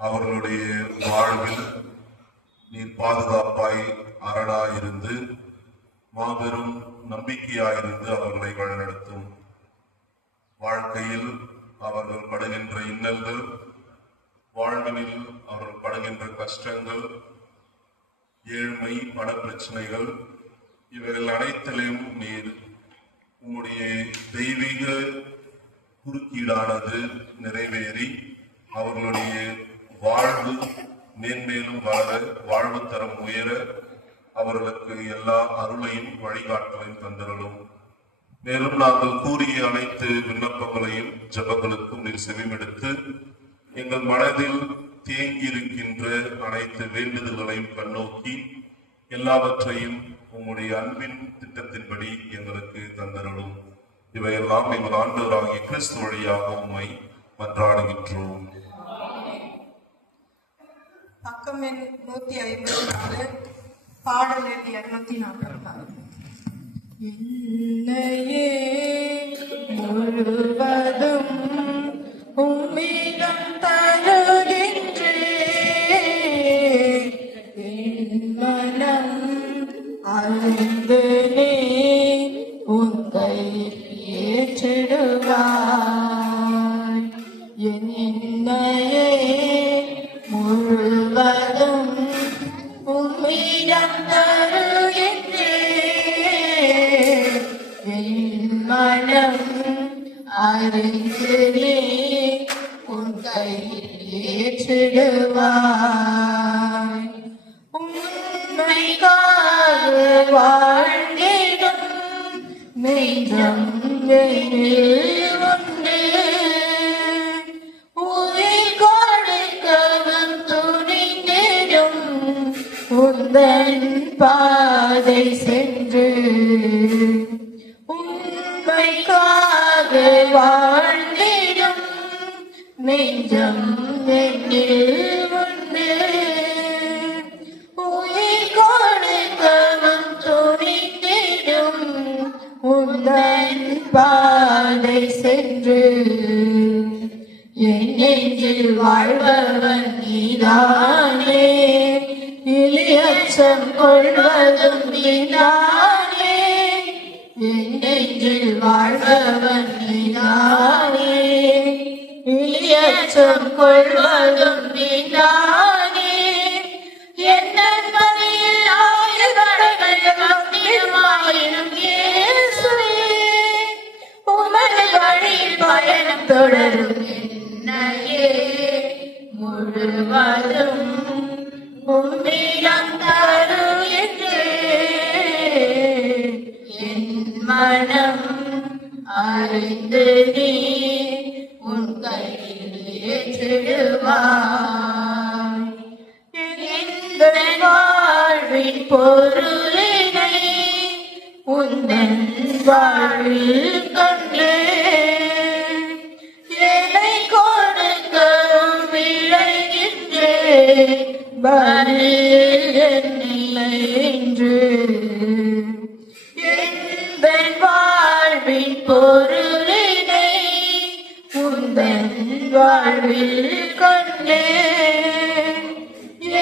அவர்களுடைய வாழ்வில் நீர் பாதுகாப்பாய் அரணாயிருந்து மாபெரும் நம்பிக்கையாயிருந்து அவர்களை வழிநடத்தும். வாழ்க்கையில் அவர்கள் படுகின்ற இன்னல்கள், வாழ்வினில் அவர்கள் படுகின்ற கஷ்டங்கள், ஏழ்மை, பண பிரச்சனைகள், இவைகள் அனைத்திலும் நீர் உம்முடைய தெய்வீக குறுக்கீடானது நிறைவேறி அவர்களுடைய வாழ்வு மேன்மேலும் வளர, வாழ்வு தரம் உயர அவர்களுக்கு எல்லா அருளையும் வழிகாட்டலையும் தந்தருளும். மேலும் நாங்கள் கூறிய அனைத்து விண்ணப்பங்களையும் ஜெபங்களுக்கும் நீர் செவிமெடுத்து எங்கள் மனதில் தேங்கி இருக்கின்ற அனைத்து வேண்டுதல்களையும் கண்ணோக்கி எல்லாவற்றையும் உம்முடைய அன்பின் திட்டத்தின்படி எங்களுக்கு தந்தருளும். இவையெல்லாம் எங்கள் ஆண்டவராகிய கிறிஸ்து வழியாக உம்மை மன்றாடுகின்றோம். பக்கம் எண் 154, பாடல் எண் 246. என்னையே முழுவதும் உம்மிடம் தருகின்றேன், என் மனம் அறிந்து நீ உன் கையில் ஏற்றிடுவாய். என்னையே முழுவதும் உம்மிடம் தருகின்றேன், என் மனம் அறிந்து நீ உன் கையில் ஏற்றிடுவாய். உண்மைக்காக வாழ்ந்திடும் நெஞ்சம் என்னில் உண்டு, உயிர் கொடுக்கவும் துணிந்திடும் உந்தன் பாதை சென்று. உண்மைக்காக வாழ்ந்திடும் நெஞ்சம் என்னில் உண்டு, உயிர் கொடுக்கவும் துணிந்திடும் உந்தன் பாதை சென்று. என் நெஞ்சில் வாழ்பவன் நீதானே, இலியச்சம் கொள்வதும் நீதானே. என் நெஞ்சில் வாழ்பவன் நீதானே, இலியச்சம் கொள்வதும் நீதானே. என் நன்மையில் ஆயுதங்கள் வந்திடுமாயினும் இயேசுவே, உமது வழியில் பயணம் தொடரும். என்னையே முழுவதும் உம்மிடம் தருகின்றேன், என் மனம் அறிந்து நீ உன் கையில் ஏற்றிடுவாய். எந்த வாழ்வின் பொருளினை உந்தன் வாழ்வில் கண்டேன், என்னை கொடுக்கவும் விளைகின்றேன் பதில் என்னில்லை என்று. எந்த வாழ்வின் பொருளினை உந்தன் வாழ்வில் கண்டேன்,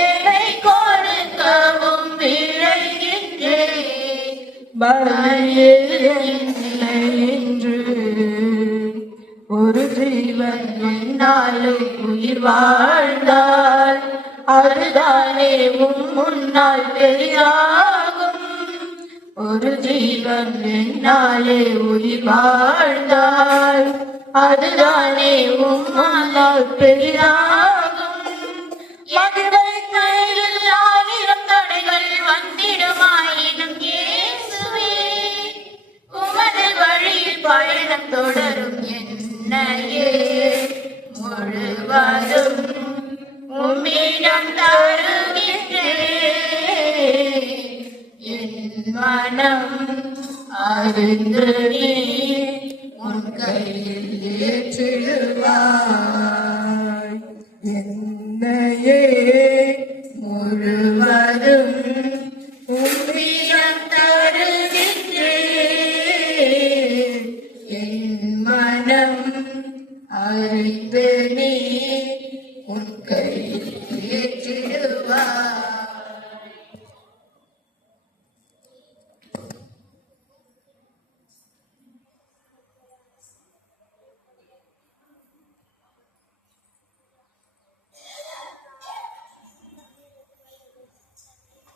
என்னை கொடுக்கவும் விளைகின்றேன் பதில் என்னில்லை என்று. ஒரு ஜீவன் என்னாலும் உயிர் வாழ்ந்தால் அதுதானே உம் முன்னால் பெரிதாகும். ஒரு ஜீவன் என்னாலே உயிர் வாழ்ந்தால் அதுதானே உம் முன்னால் பெரிதாகும். மகிழ்வை கையில் 1000 தடைகள் வந்திடுமாயினும் இயேசுவே, உமது வழியில் பயணம் தொடரும். என்னையே முழுவதும் உம்மிடம் தருகின்றேன், என் மனம் அறிந்து நீ உன் கையில் ஏற்றிடுவாய். என்னையே முழுவதும் உம்மிடம் தருகின்றேன், என் மனம் அறிந்து நீ உன் கையில் ஏற்றிடுவாய்.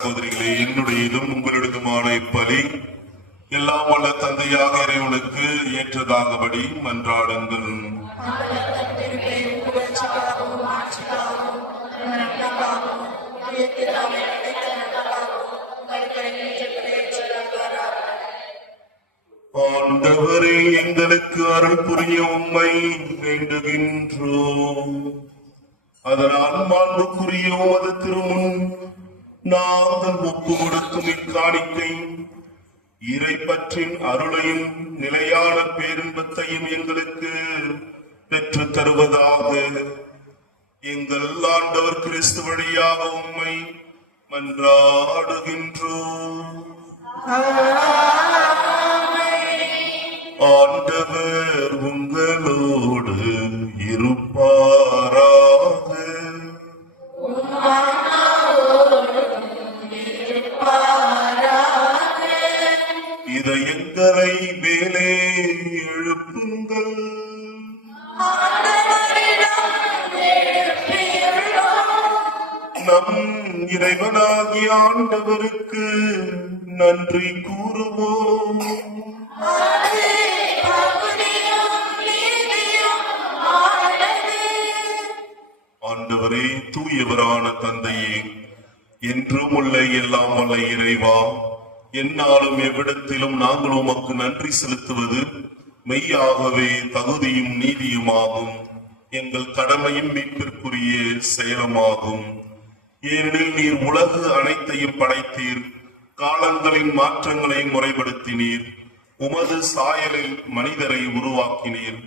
சகோதரிகளே, என்னுடையதும் உங்களுடையதுமான இப்பலி எல்லாம் வல்ல தந்தையாக இறைவனுக்கு ஏற்றதாகபடி மன்றாடுங்கள். ஆண்டவரே, எங்களுக்கு அருள் புரிய உம்மை வேண்டுகின்றோம். அதனால் மாண்புக்குரிய உமது திருமுன் நாங்கள் ஒப்பு கொடுக்கும் இக்காணிக்கை இறைப்பற்றின் அருளையும் நிலையான பேரின்பத்தையும் எங்களுக்கு பெற்றுத் தருவதாக. எங்கள் ஆண்டவர் கிறிஸ்து வழியாக உம்மை மன்றாடுகின்றோம். ஆண்டவர் உங்களோடு இருப்பாராக. இதயங்களை மேலே எழுப்புங்கள். நம் இறைவனாகிய ஆண்டவருக்கு நன்றி கூறுவோம். ஆண்டவரே, தூயவரான தந்தையே, என்றும் உள்ள எல்லாம் வல்ல இறைவா, எந்நாளும் எவ்விடத்திலும் நாங்கள் உமக்கு நன்றி செலுத்துவது மெய்யாகவே தகுதியும் நீதியுமாகும். எங்கள் கடமையும் மீட்பிற்குரிய செயலுமாகும். ஏனெனில் நீர் உலகு அனைத்தையும் படைத்தீர், காலங்களின் மாற்றங்களை முறைப்படுத்தினீர், உமது சாயலில் மனிதரை உருவாக்கினீர்.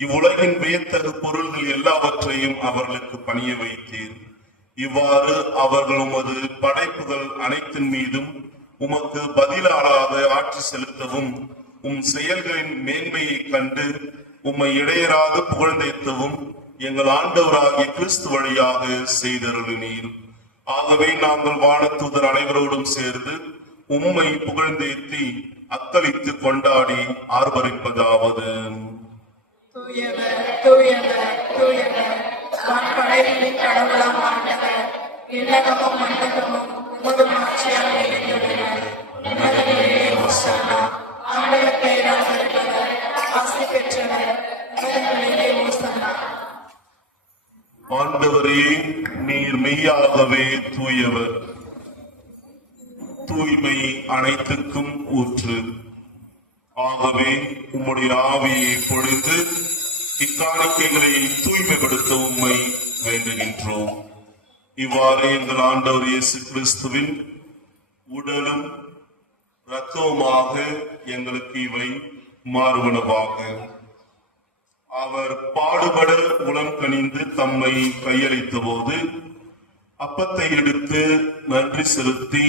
இவ்வுலகின் வியத்தகு பொருள்கள் எல்லாவற்றையும் அவர்களுக்கு பணிய வைத்தீர். இவ்வாறு அவர்கள் உமது படைப்புகள் அனைத்தின் மீதும் உமக்கு பதிலாளாக ஆட்சி செலுத்தவும், உம் செயல்களின் மேன்மையை கண்டு உம்மை இடையராக புகழ்ந்தேத்தவும் எங்கள் ஆண்டவராகிய கிறிஸ்து வழியாக செய்தருளினீர். ஆகவே நாங்கள் வானதூதர் அனைவரோடும் சேர்ந்து உம்மை புகழ்ந்தேத்தி அக்களித்து கொண்டாடி ஆர்ப்பரிப்பதாவது: தூயவர், தூயவர், தூயவர், வான்படைகளின் கடவுளாம் ஆண்டவர், விண்ணகமும் மண்டகமும் உமது மாட்சியால் நிறைந்துள்ளன. உன்னதங்களிலே ஓசானா. ஆண்டவர் பெயரால் வருபவர் ஆசி பெற்றவர், உன்னதங்களிலே ஓசானா. ஆண்டவரே, நீர் மெய்யாகவே தூயவர், தூய்மை அனைத்துக்கும் ஊற்று. ஆகவே உம்முடைய ஆவியை பொழிந்து இக்காணிக்கைகளை தூய்மைப்படுத்த உம்மை வேண்டுகின்றோம். இவ்வாறு எங்கள் ஆண்டவர் இயேசு கிறிஸ்துவின் உடலும் இரத்தவுமாக எங்களுக்கு இவை மாறுவனவாக. அவர் பாடுபட உளம் கனிந்து தம்மை கையளித்த போது அப்பத்தை எடுத்து நன்றி செலுத்தி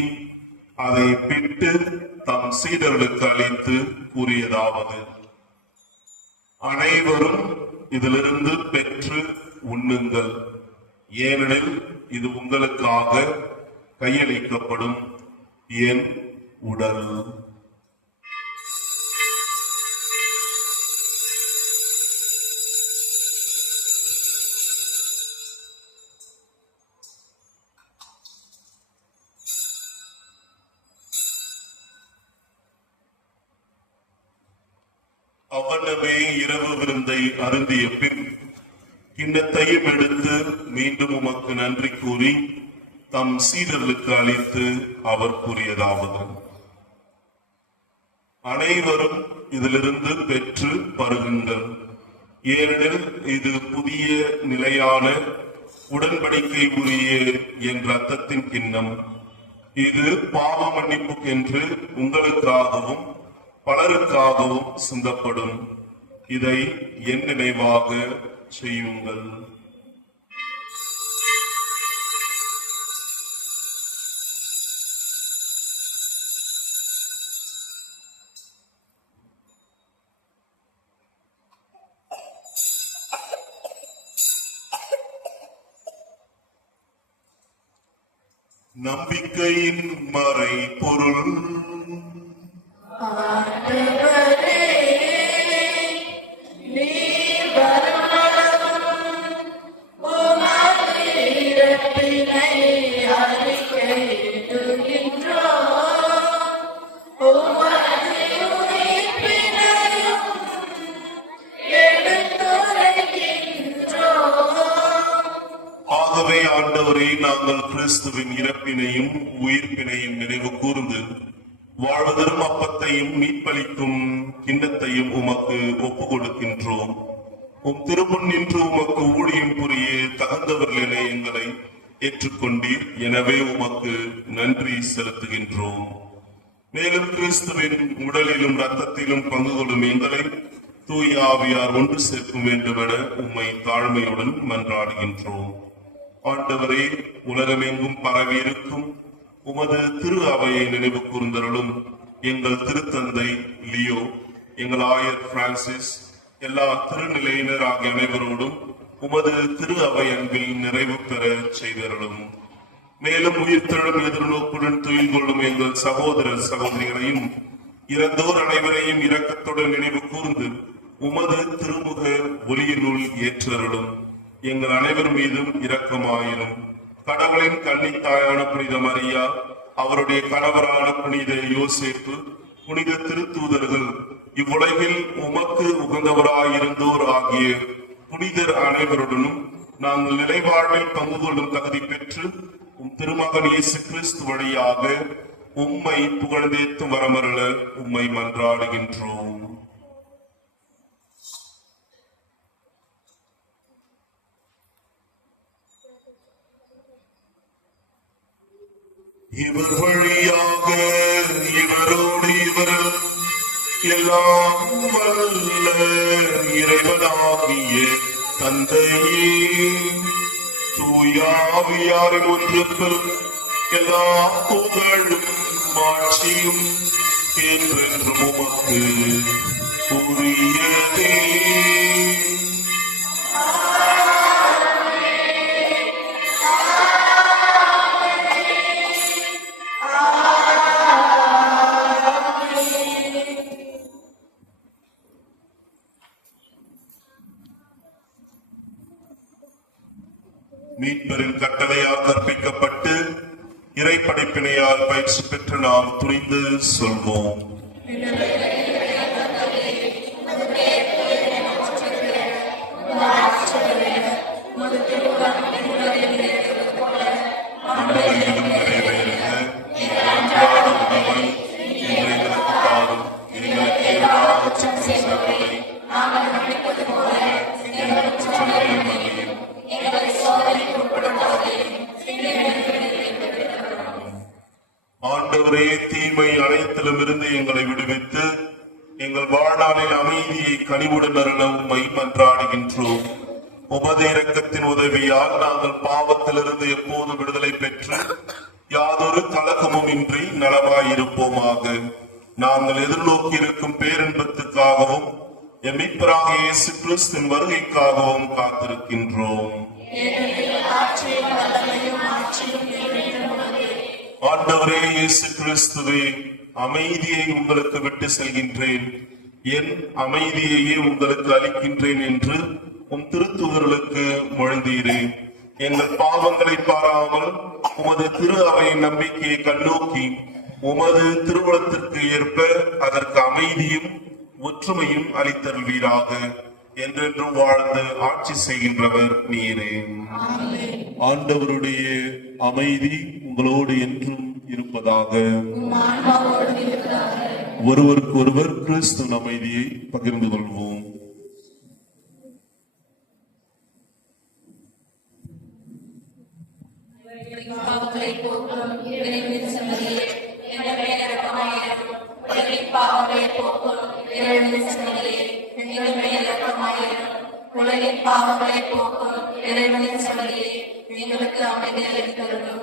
அதை பிட்டு தம் சீடர்களுக்கு அளித்து கூறியதாவது: அனைவரும் இதிலிருந்து பெற்று உண்ணுங்கள், ஏனெனில் இது உங்களுக்காக கையளிக்கப்படும் என் உடல். அவ்வளவே இரவு விருந்தை அருந்திய பின் கிண்ணத்தையும் எடுத்து மீண்டும் உமக்கு நன்றி கூறி தம் சீடர்களுக்கு அளித்து அவர் கூறியதாவது: அனைவரும் இதிலிருந்து பெற்று பருகுங்கள், ஏனெனில் இது புதிய நிலையான உடன்படிக்கை உரிய என் இரத்தத்தின் கிண்ணம். இது பாவ மன்னிப்புக்கென்று உங்களுக்காகவும் பலருக்காகவும் சிந்தப்படும். இதை என் நினைவாக செய்யுங்கள். நம்பிக்கையின் மறை பொருள். ஆண்டவரே, நீர் வருமளவும் உமது இறப்பினை அறிக்கையிடுகின்றோம், உமது உயிர்ப்பினையும் எடுத்துரைக்கின்றோம். ஆகவே ஆண்டவரே, நாங்கள் கிறிஸ்துவின் இறப்பினையும் உயிர்ப்பினையும் நினைவு கூர்ந்து வாழ்வதரும் அப்பத்தையும் மீட்பளிக்கும் கிண்ணத்தையும் உமக்கு ஒப்பு கொடுக்கின்றோம். உம் திருமுன் நின்று உமக்கு ஊழியம் புரிய தகுந்தவர்கள் என எங்களை ஏற்றுக்கொண்டீர். எனவே உமக்கு நன்றி செலுத்துகின்றோம். மேலும் கிறிஸ்துவின் உடலிலும் இரத்தத்திலும் பங்கு கொள்ளும் எங்களை தூய ஆவியார் ஒன்று சேர்க்க வேண்டும் என உம்மை தாழ்மையுடன் மன்றாடுகின்றோம். ஆண்டவரே, உலகமெங்கும் பரவி இருக்கும் உமது திரு அவையை நினைவு கூர்ந்தருளும். எங்கள் திருத்தந்தை லியோ, எங்கள் ஆயர் பிரான்சிஸ், எல்லா திருநிலையினர் ஆகிய அனைவரோடும் உமது திரு அவை அன்பில் நிறைவு பெற செய்தருளும். மேலும் உயிர்த்தெழும் எதிர்நோக்குடன் துயில் கொள்ளும் எங்கள் சகோதரர் சகோதரிகளையும் இறந்தோர் அனைவரையும் இரக்கத்துடன் நினைவு கூர்ந்து உமது திருமுக ஒளியினுள் ஏற்றருளும். எங்கள் அனைவர் மீதும் இரக்கமாயிரும். கடவுளின் கன்னித்தாயான புனித மரியா, அவருடைய கணவரான புனித யோசேப்பு, புனித திருத்தூதர்கள், இவ்வுலகில் உமக்கு உகந்தவராயிருந்தோர் ஆகிய புனிதர் அனைவருடனும் நாங்கள் நிலைவாழ்வில் பங்கு கொள்ளும் தகுதி பெற்று உம் திருமகன் இயேசு கிறிஸ்து வழியாக உம்மை புகழ்ந்தேத்து வரமருள உம்மை மன்றாடுகின்றோம். இவர் வழியாக இவரோடு இவர் எல்லாம் வல்ல இறைவனாகிய தந்தையே, தூயாவியாரின் ஒன்றுக்கு எல்லா புகழும் மாட்சியும் என்றென்றும் உமக்கு உரியதே. மீட்பரின் கட்டளையால் கற்பிக்கப்பட்டு இறை படைப்பினையால் பயிற்சி பெற்று நாம் துணிந்து சொல்வோம். ஆண்டவரே, தீமை அனைத்திலும் இருந்து எங்களை விடுவித்து எங்கள் வாழ்நாளில் அமைதியை கனிவுடன் அருள உம்மை மன்றாடுகின்றோம். உமது இரக்கத்தின் உதவியால் நாங்கள் பாவத்திலிருந்து எப்போதும் விடுதலை பெற்று யாதொரு கலக்கமும் இன்றி நலமாயிருப்போமாக. நாங்கள் எதிர்நோக்கி இருக்கும் பேரின்பத்துக்காகவும் எம்மிப்பராக இயேசு கிறிஸ்துவின் வருகைக்காகவும் காத்திருக்கின்றோம். ஆண்டவரே இயேசு கிறிஸ்துவே, அமைதியை உங்களுக்கு விட்டு செல்கின்றேன், என் அமைதியையே உங்களுக்கு அளிக்கின்றேன் என்று உம் திருத்தூதர்களுக்கு மொழிந்தீரேன். எங்கள் பாவங்களை பாராமல் உமது திரு அவையின் நம்பிக்கையை கண்ணோக்கி உமது திருவுளத்திற்கு ஏற்ப அதற்கு அமைதியும் ஒற்றுமையும் அளித்தருள்வீராக. என்றென்றும் வாழ்ந்து ஆட்சி செய்கின்றவர் நீரே. ஆண்டவருடைய அமைதி உங்களோடு என்றும் இருப்பதாக. ஒருவருக்கு ஒருவர் கிறிஸ்துவின் அமைதியை பகிர்ந்து கொள்வோம். உலகின் பாவங்களை போக்கும் இறைவனின் சமரியே, எங்களுக்கு அமைதி அளித்தருளும்.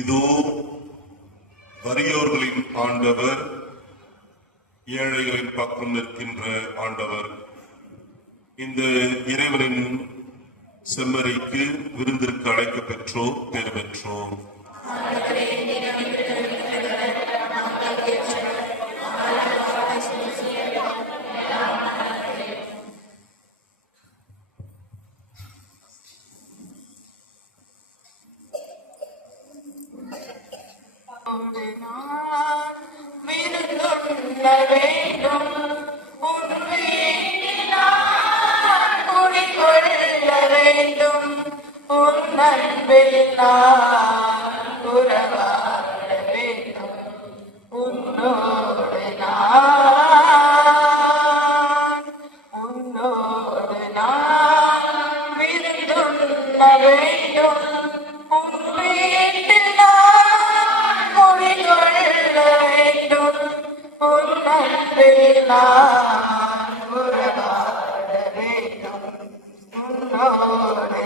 இதோ வறியோர்களின் ஆண்டவர், ஏழைகளின் பக்கம் நிற்கின்ற ஆண்டவர். இந்த இறைவனின் செம்மறிக்கு விருந்திற்கு அழைக்க பெற்றோர் பேர் பெற்றோர். நான் விருந்துண்ண வேண்டும் உன் வீட்டில் நான் குடிகொள்ள வேண்டும் உன் அன்பில் நான் உறவாட வேண்டும் உன்னோடு நான் விருந்துண்ண வேண்டும் உன் வீட்டில் நான் குடிகொள்ள வேண்டும் உன் அன்பில் நான் உறவாட வேண்டும் உன்னோடு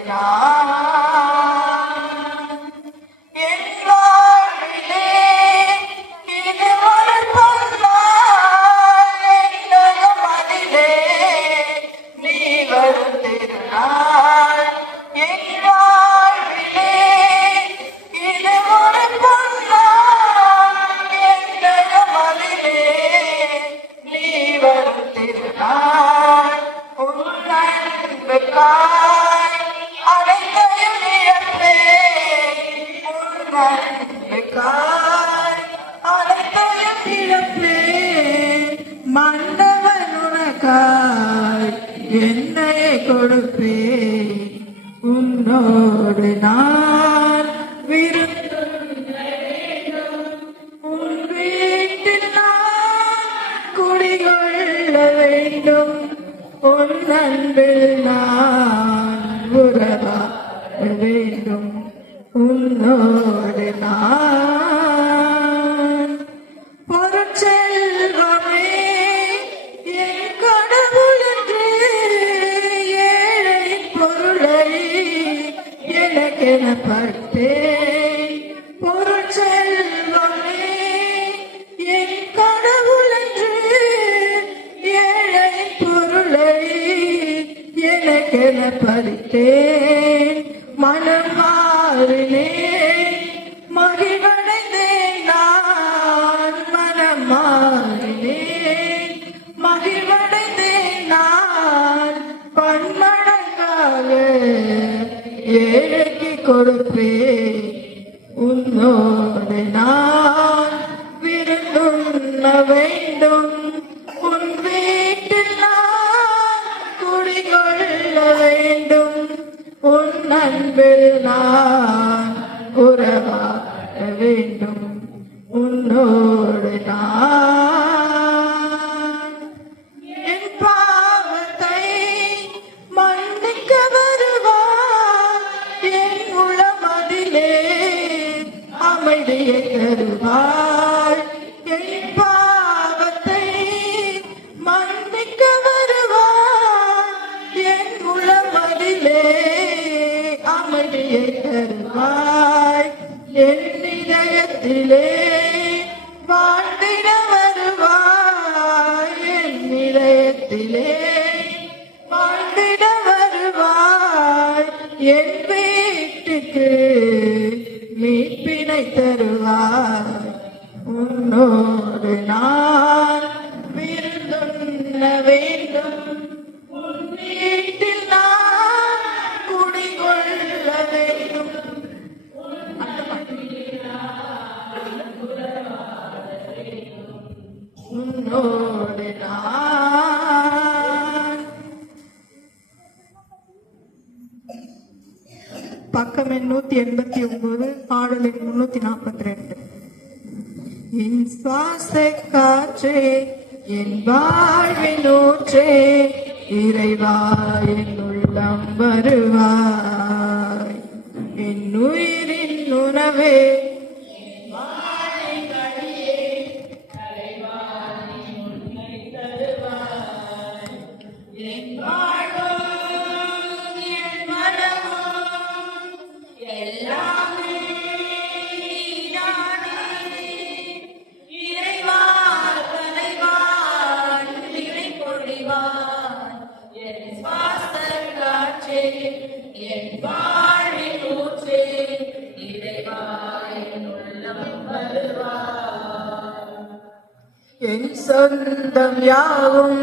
என் வாழ்விலே இது ஒரு பொன்னாள் என்னகம் அதிலே நீ வரும் திருநாள் என் வாழ்விலே இது ஒரு பொன்னாள் என்னகம் அதிலே நீ வரும் திருநாள் உன் அன்புக்காய் அனைத்தையும் இழப்பேன் உன் அன்புக்காய் அனைத்தையும் இழப்பேன் மன்னவன் உனக்காய் என்னையே கொடுப்பேன் உன்னோடு நான் உன் வீட்டில் நான் குடிகொள்ள வேண்டும் உன் அன்பில் நான் உறவாட வேண்டும் உன்னோடு நான் பொருட்செல்வமே என் கடவுள் என்று ஏழை பொருளை எனக்கென பட்டேன் பொருட்செல்வமே என் கடவுள் என்று ஏழை பொருளை எனக்கென பறித்தேன் மனம் மாறினேன் மகிழ்வடைந்தேன் நான் மனம் மாறினேன் மகிழ்வடைந்தேன் நான் பன்மடங்காக ஏழைக்கு கொடுப்பேன் உன்னோடு நான் விருந்துண்ண வேண்டும் உன் வீட்டில் நான் குடிகொள்ள வேண்டும் உன் அன்பில் நான் உறவாட வேண்டும் உன்னோடு நான் என் பாவத்தை மன்னிக்க வருவார் என் உளமதிலே அமைதியை தருவாள் என் பாவத்தை மன்னிக்க வருவார் என் உளமதிலே அமைதியை தருவாய் என் இதயத்திலே வாழ்ந்திட வருவாய் என் இதயத்திலே வாழ்ந்திட வருவாய் என் வீட்டுக்கு மீட்பினை தருவாய் உன்னோடு நான் விருந்துண்ண வேண்டும் உன் வீட்டில் நான் குடிகொள்ள வேண்டும் உன்னோடு நான் பக்கம் எண் 189 பாடல் எண் 342 என் சுவாச காற்றே என் வாழ்வின் ஊற்றே இறைவா என் உள்ளம் வருவாய் என் உயிரின் உணவே என் சொந்தம் யாவும்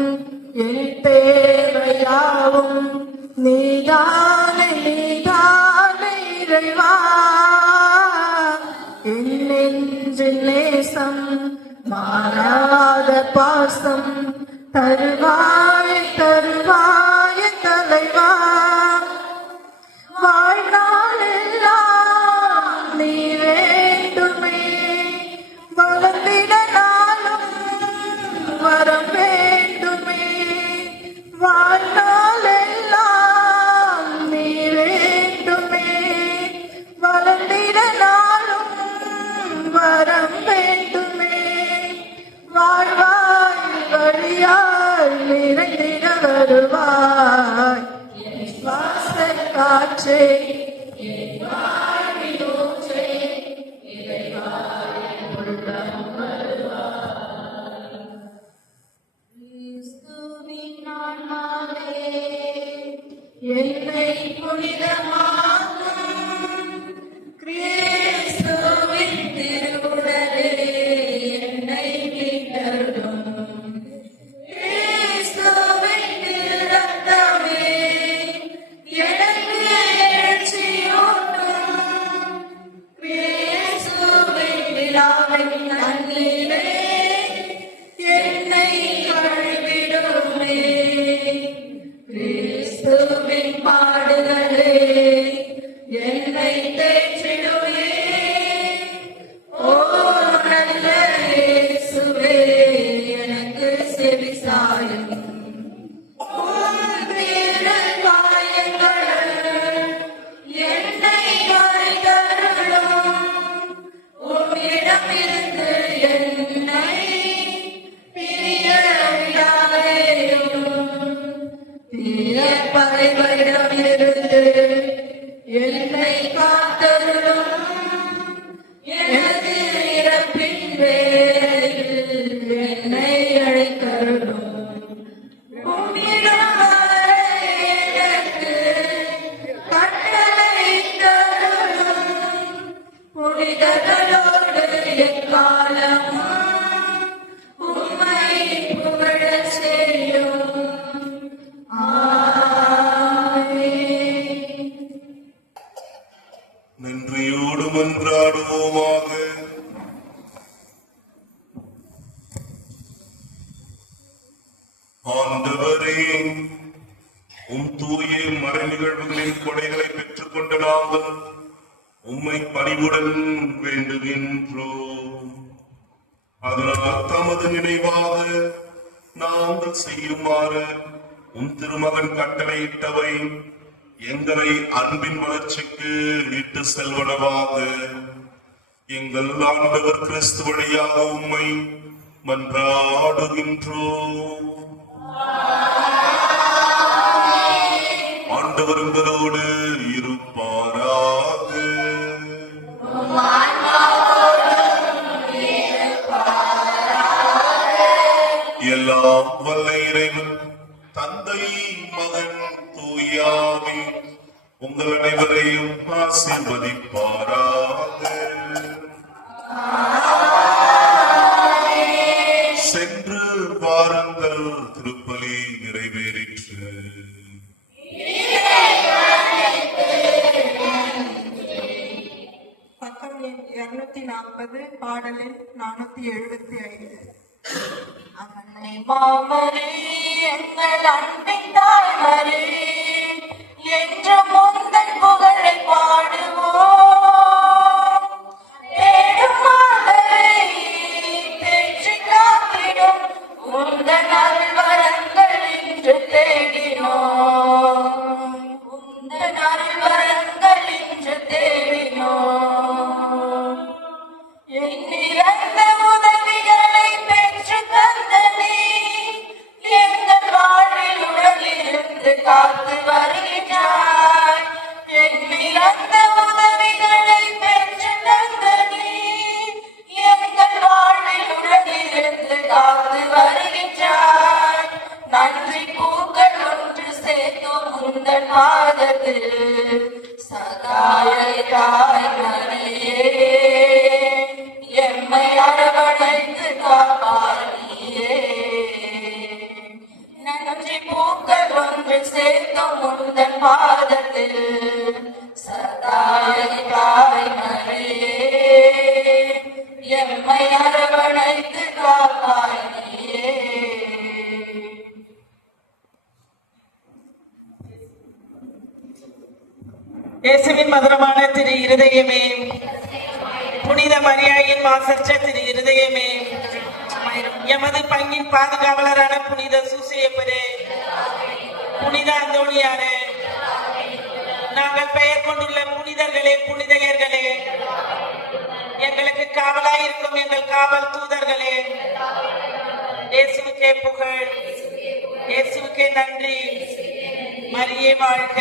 என் தேவையாவும் நீதானே நீதானே இறைவா என் நெஞ்சின் வருவாய் சுவாச காற்றே என்னை புனிதமாக்கும் கிறிஸ்துவின் திருவுடலே என்னை மீட்டருளும். கிறிஸ்துவின் திருரத்தமே எனக்கு எழுச்சியூட்டும். கிறிஸ்துவின் விழாவின் தண்ணீரே என்னை கழுவிடுமே. கிறிஸ்துவின் பாடுகளே என்னை தேற்றிடுமே. ஓ நல்ல இயேசுவே எனக்கு செவிசாயும். உம் திருக்காயங்களால் என்னை காய்தருளும். உம்மிடமிருந்து என்னை பிரிய விடாதேயும். தீய பகைவரிடமிருந்து என்னை காத்தருளும். எனது இறப்பின் வேளையில் என்னை அழைத்தருளும். உம்மிடம் வர எனக்கு கட்டளையிட்டருளும். புனிதர்களோடு எக்காலமும் உம்மை புகழச் செய்யும். நன்றியோடு மன்றாடுவோமாக. ஆண்டவரே, உம் தூய மறை நிகழ்வுகளின் கொடைகளை பெற்றுக் கொண்ட நாங்கள் உம்மை பணிவுடன் வேண்டுகின்றோம். அதனால் தமது நினைவாக நாங்கள் செய்யுமாறு உம் திருமகன் கட்டளையிட்டவை எங்களை அன்பின் வளர்ச்சிக்கு இட்டு செல்வனவாக. எங்கள் ஆண்டவர் கிறிஸ்து வழியாக உம்மை மன்றாடுகின்றோம். ஆண்டவர் உங்களோடு இருப்பாராக. எல்லாம் வல்ல இறைவன் தந்தை மகன் தூயாவி உங்கள் அனைவரையும் ஆசீர்வதிப்பாராக. சென்று வாருங்கள், திருப்பலி நிறைவேறிற்று. பக்கம் எண் 240 பாடல் எண் 475. அன்னை மாமரே எங்கள் அன்பின் தாய்மரே என்றும் உந்தன் புகழை பாடுவோம். தேடும் மாதரை பெற்று காத்திடும் உந்தன் அருள்வரங்கள் இன்று தேடினோம். உந்தன் அருள்வரங்கள் இன்று தேடினோம். எண்ணிறந்த உதவிகளை பெற்று தந்த நீ எங்கள் வாழ்வில் உடலிருந்து காத்து வருகின்றாய். எண்ணிறந்த உதவிகளை பெற்று தந்த நீ எங்கள் வாழ்வில் உடலிருந்து காத்து வருகின்றாய். நன்றி பூக்கள் ஒன்று சேர்த்தோம் உந்தன் பாதத்தில். சகாய தாய்மரியே எம்மை அரவணைத்து காப்பாற்றியே. நன்றி பூக்கள் ஒன்று சேர்த்தோம் உந்தன் பாதத்தில். சகாய தாய்மரியே எம்மை அரவணைத்து காப்பாற்றியே. இயேசுவின் மதுரமான திரு இருதயமே, புனித மரியாயின் மாசற்ற திரு இருதயமே, எமது பங்கின் பாதுகாவலரான புனித சூசையப்பரே, புனித அந்தோணியாரே, நாங்கள் பெயர் கொண்டுள்ள புனிதர்களே, புனிதையர்களே, எங்களுக்கு காவலாயிருக்கும் எங்கள் காவல் தூதர்களே, இயேசுவுக்கே புகழ். இயேசுவுக்கே நன்றி. மரியே வாழ்க.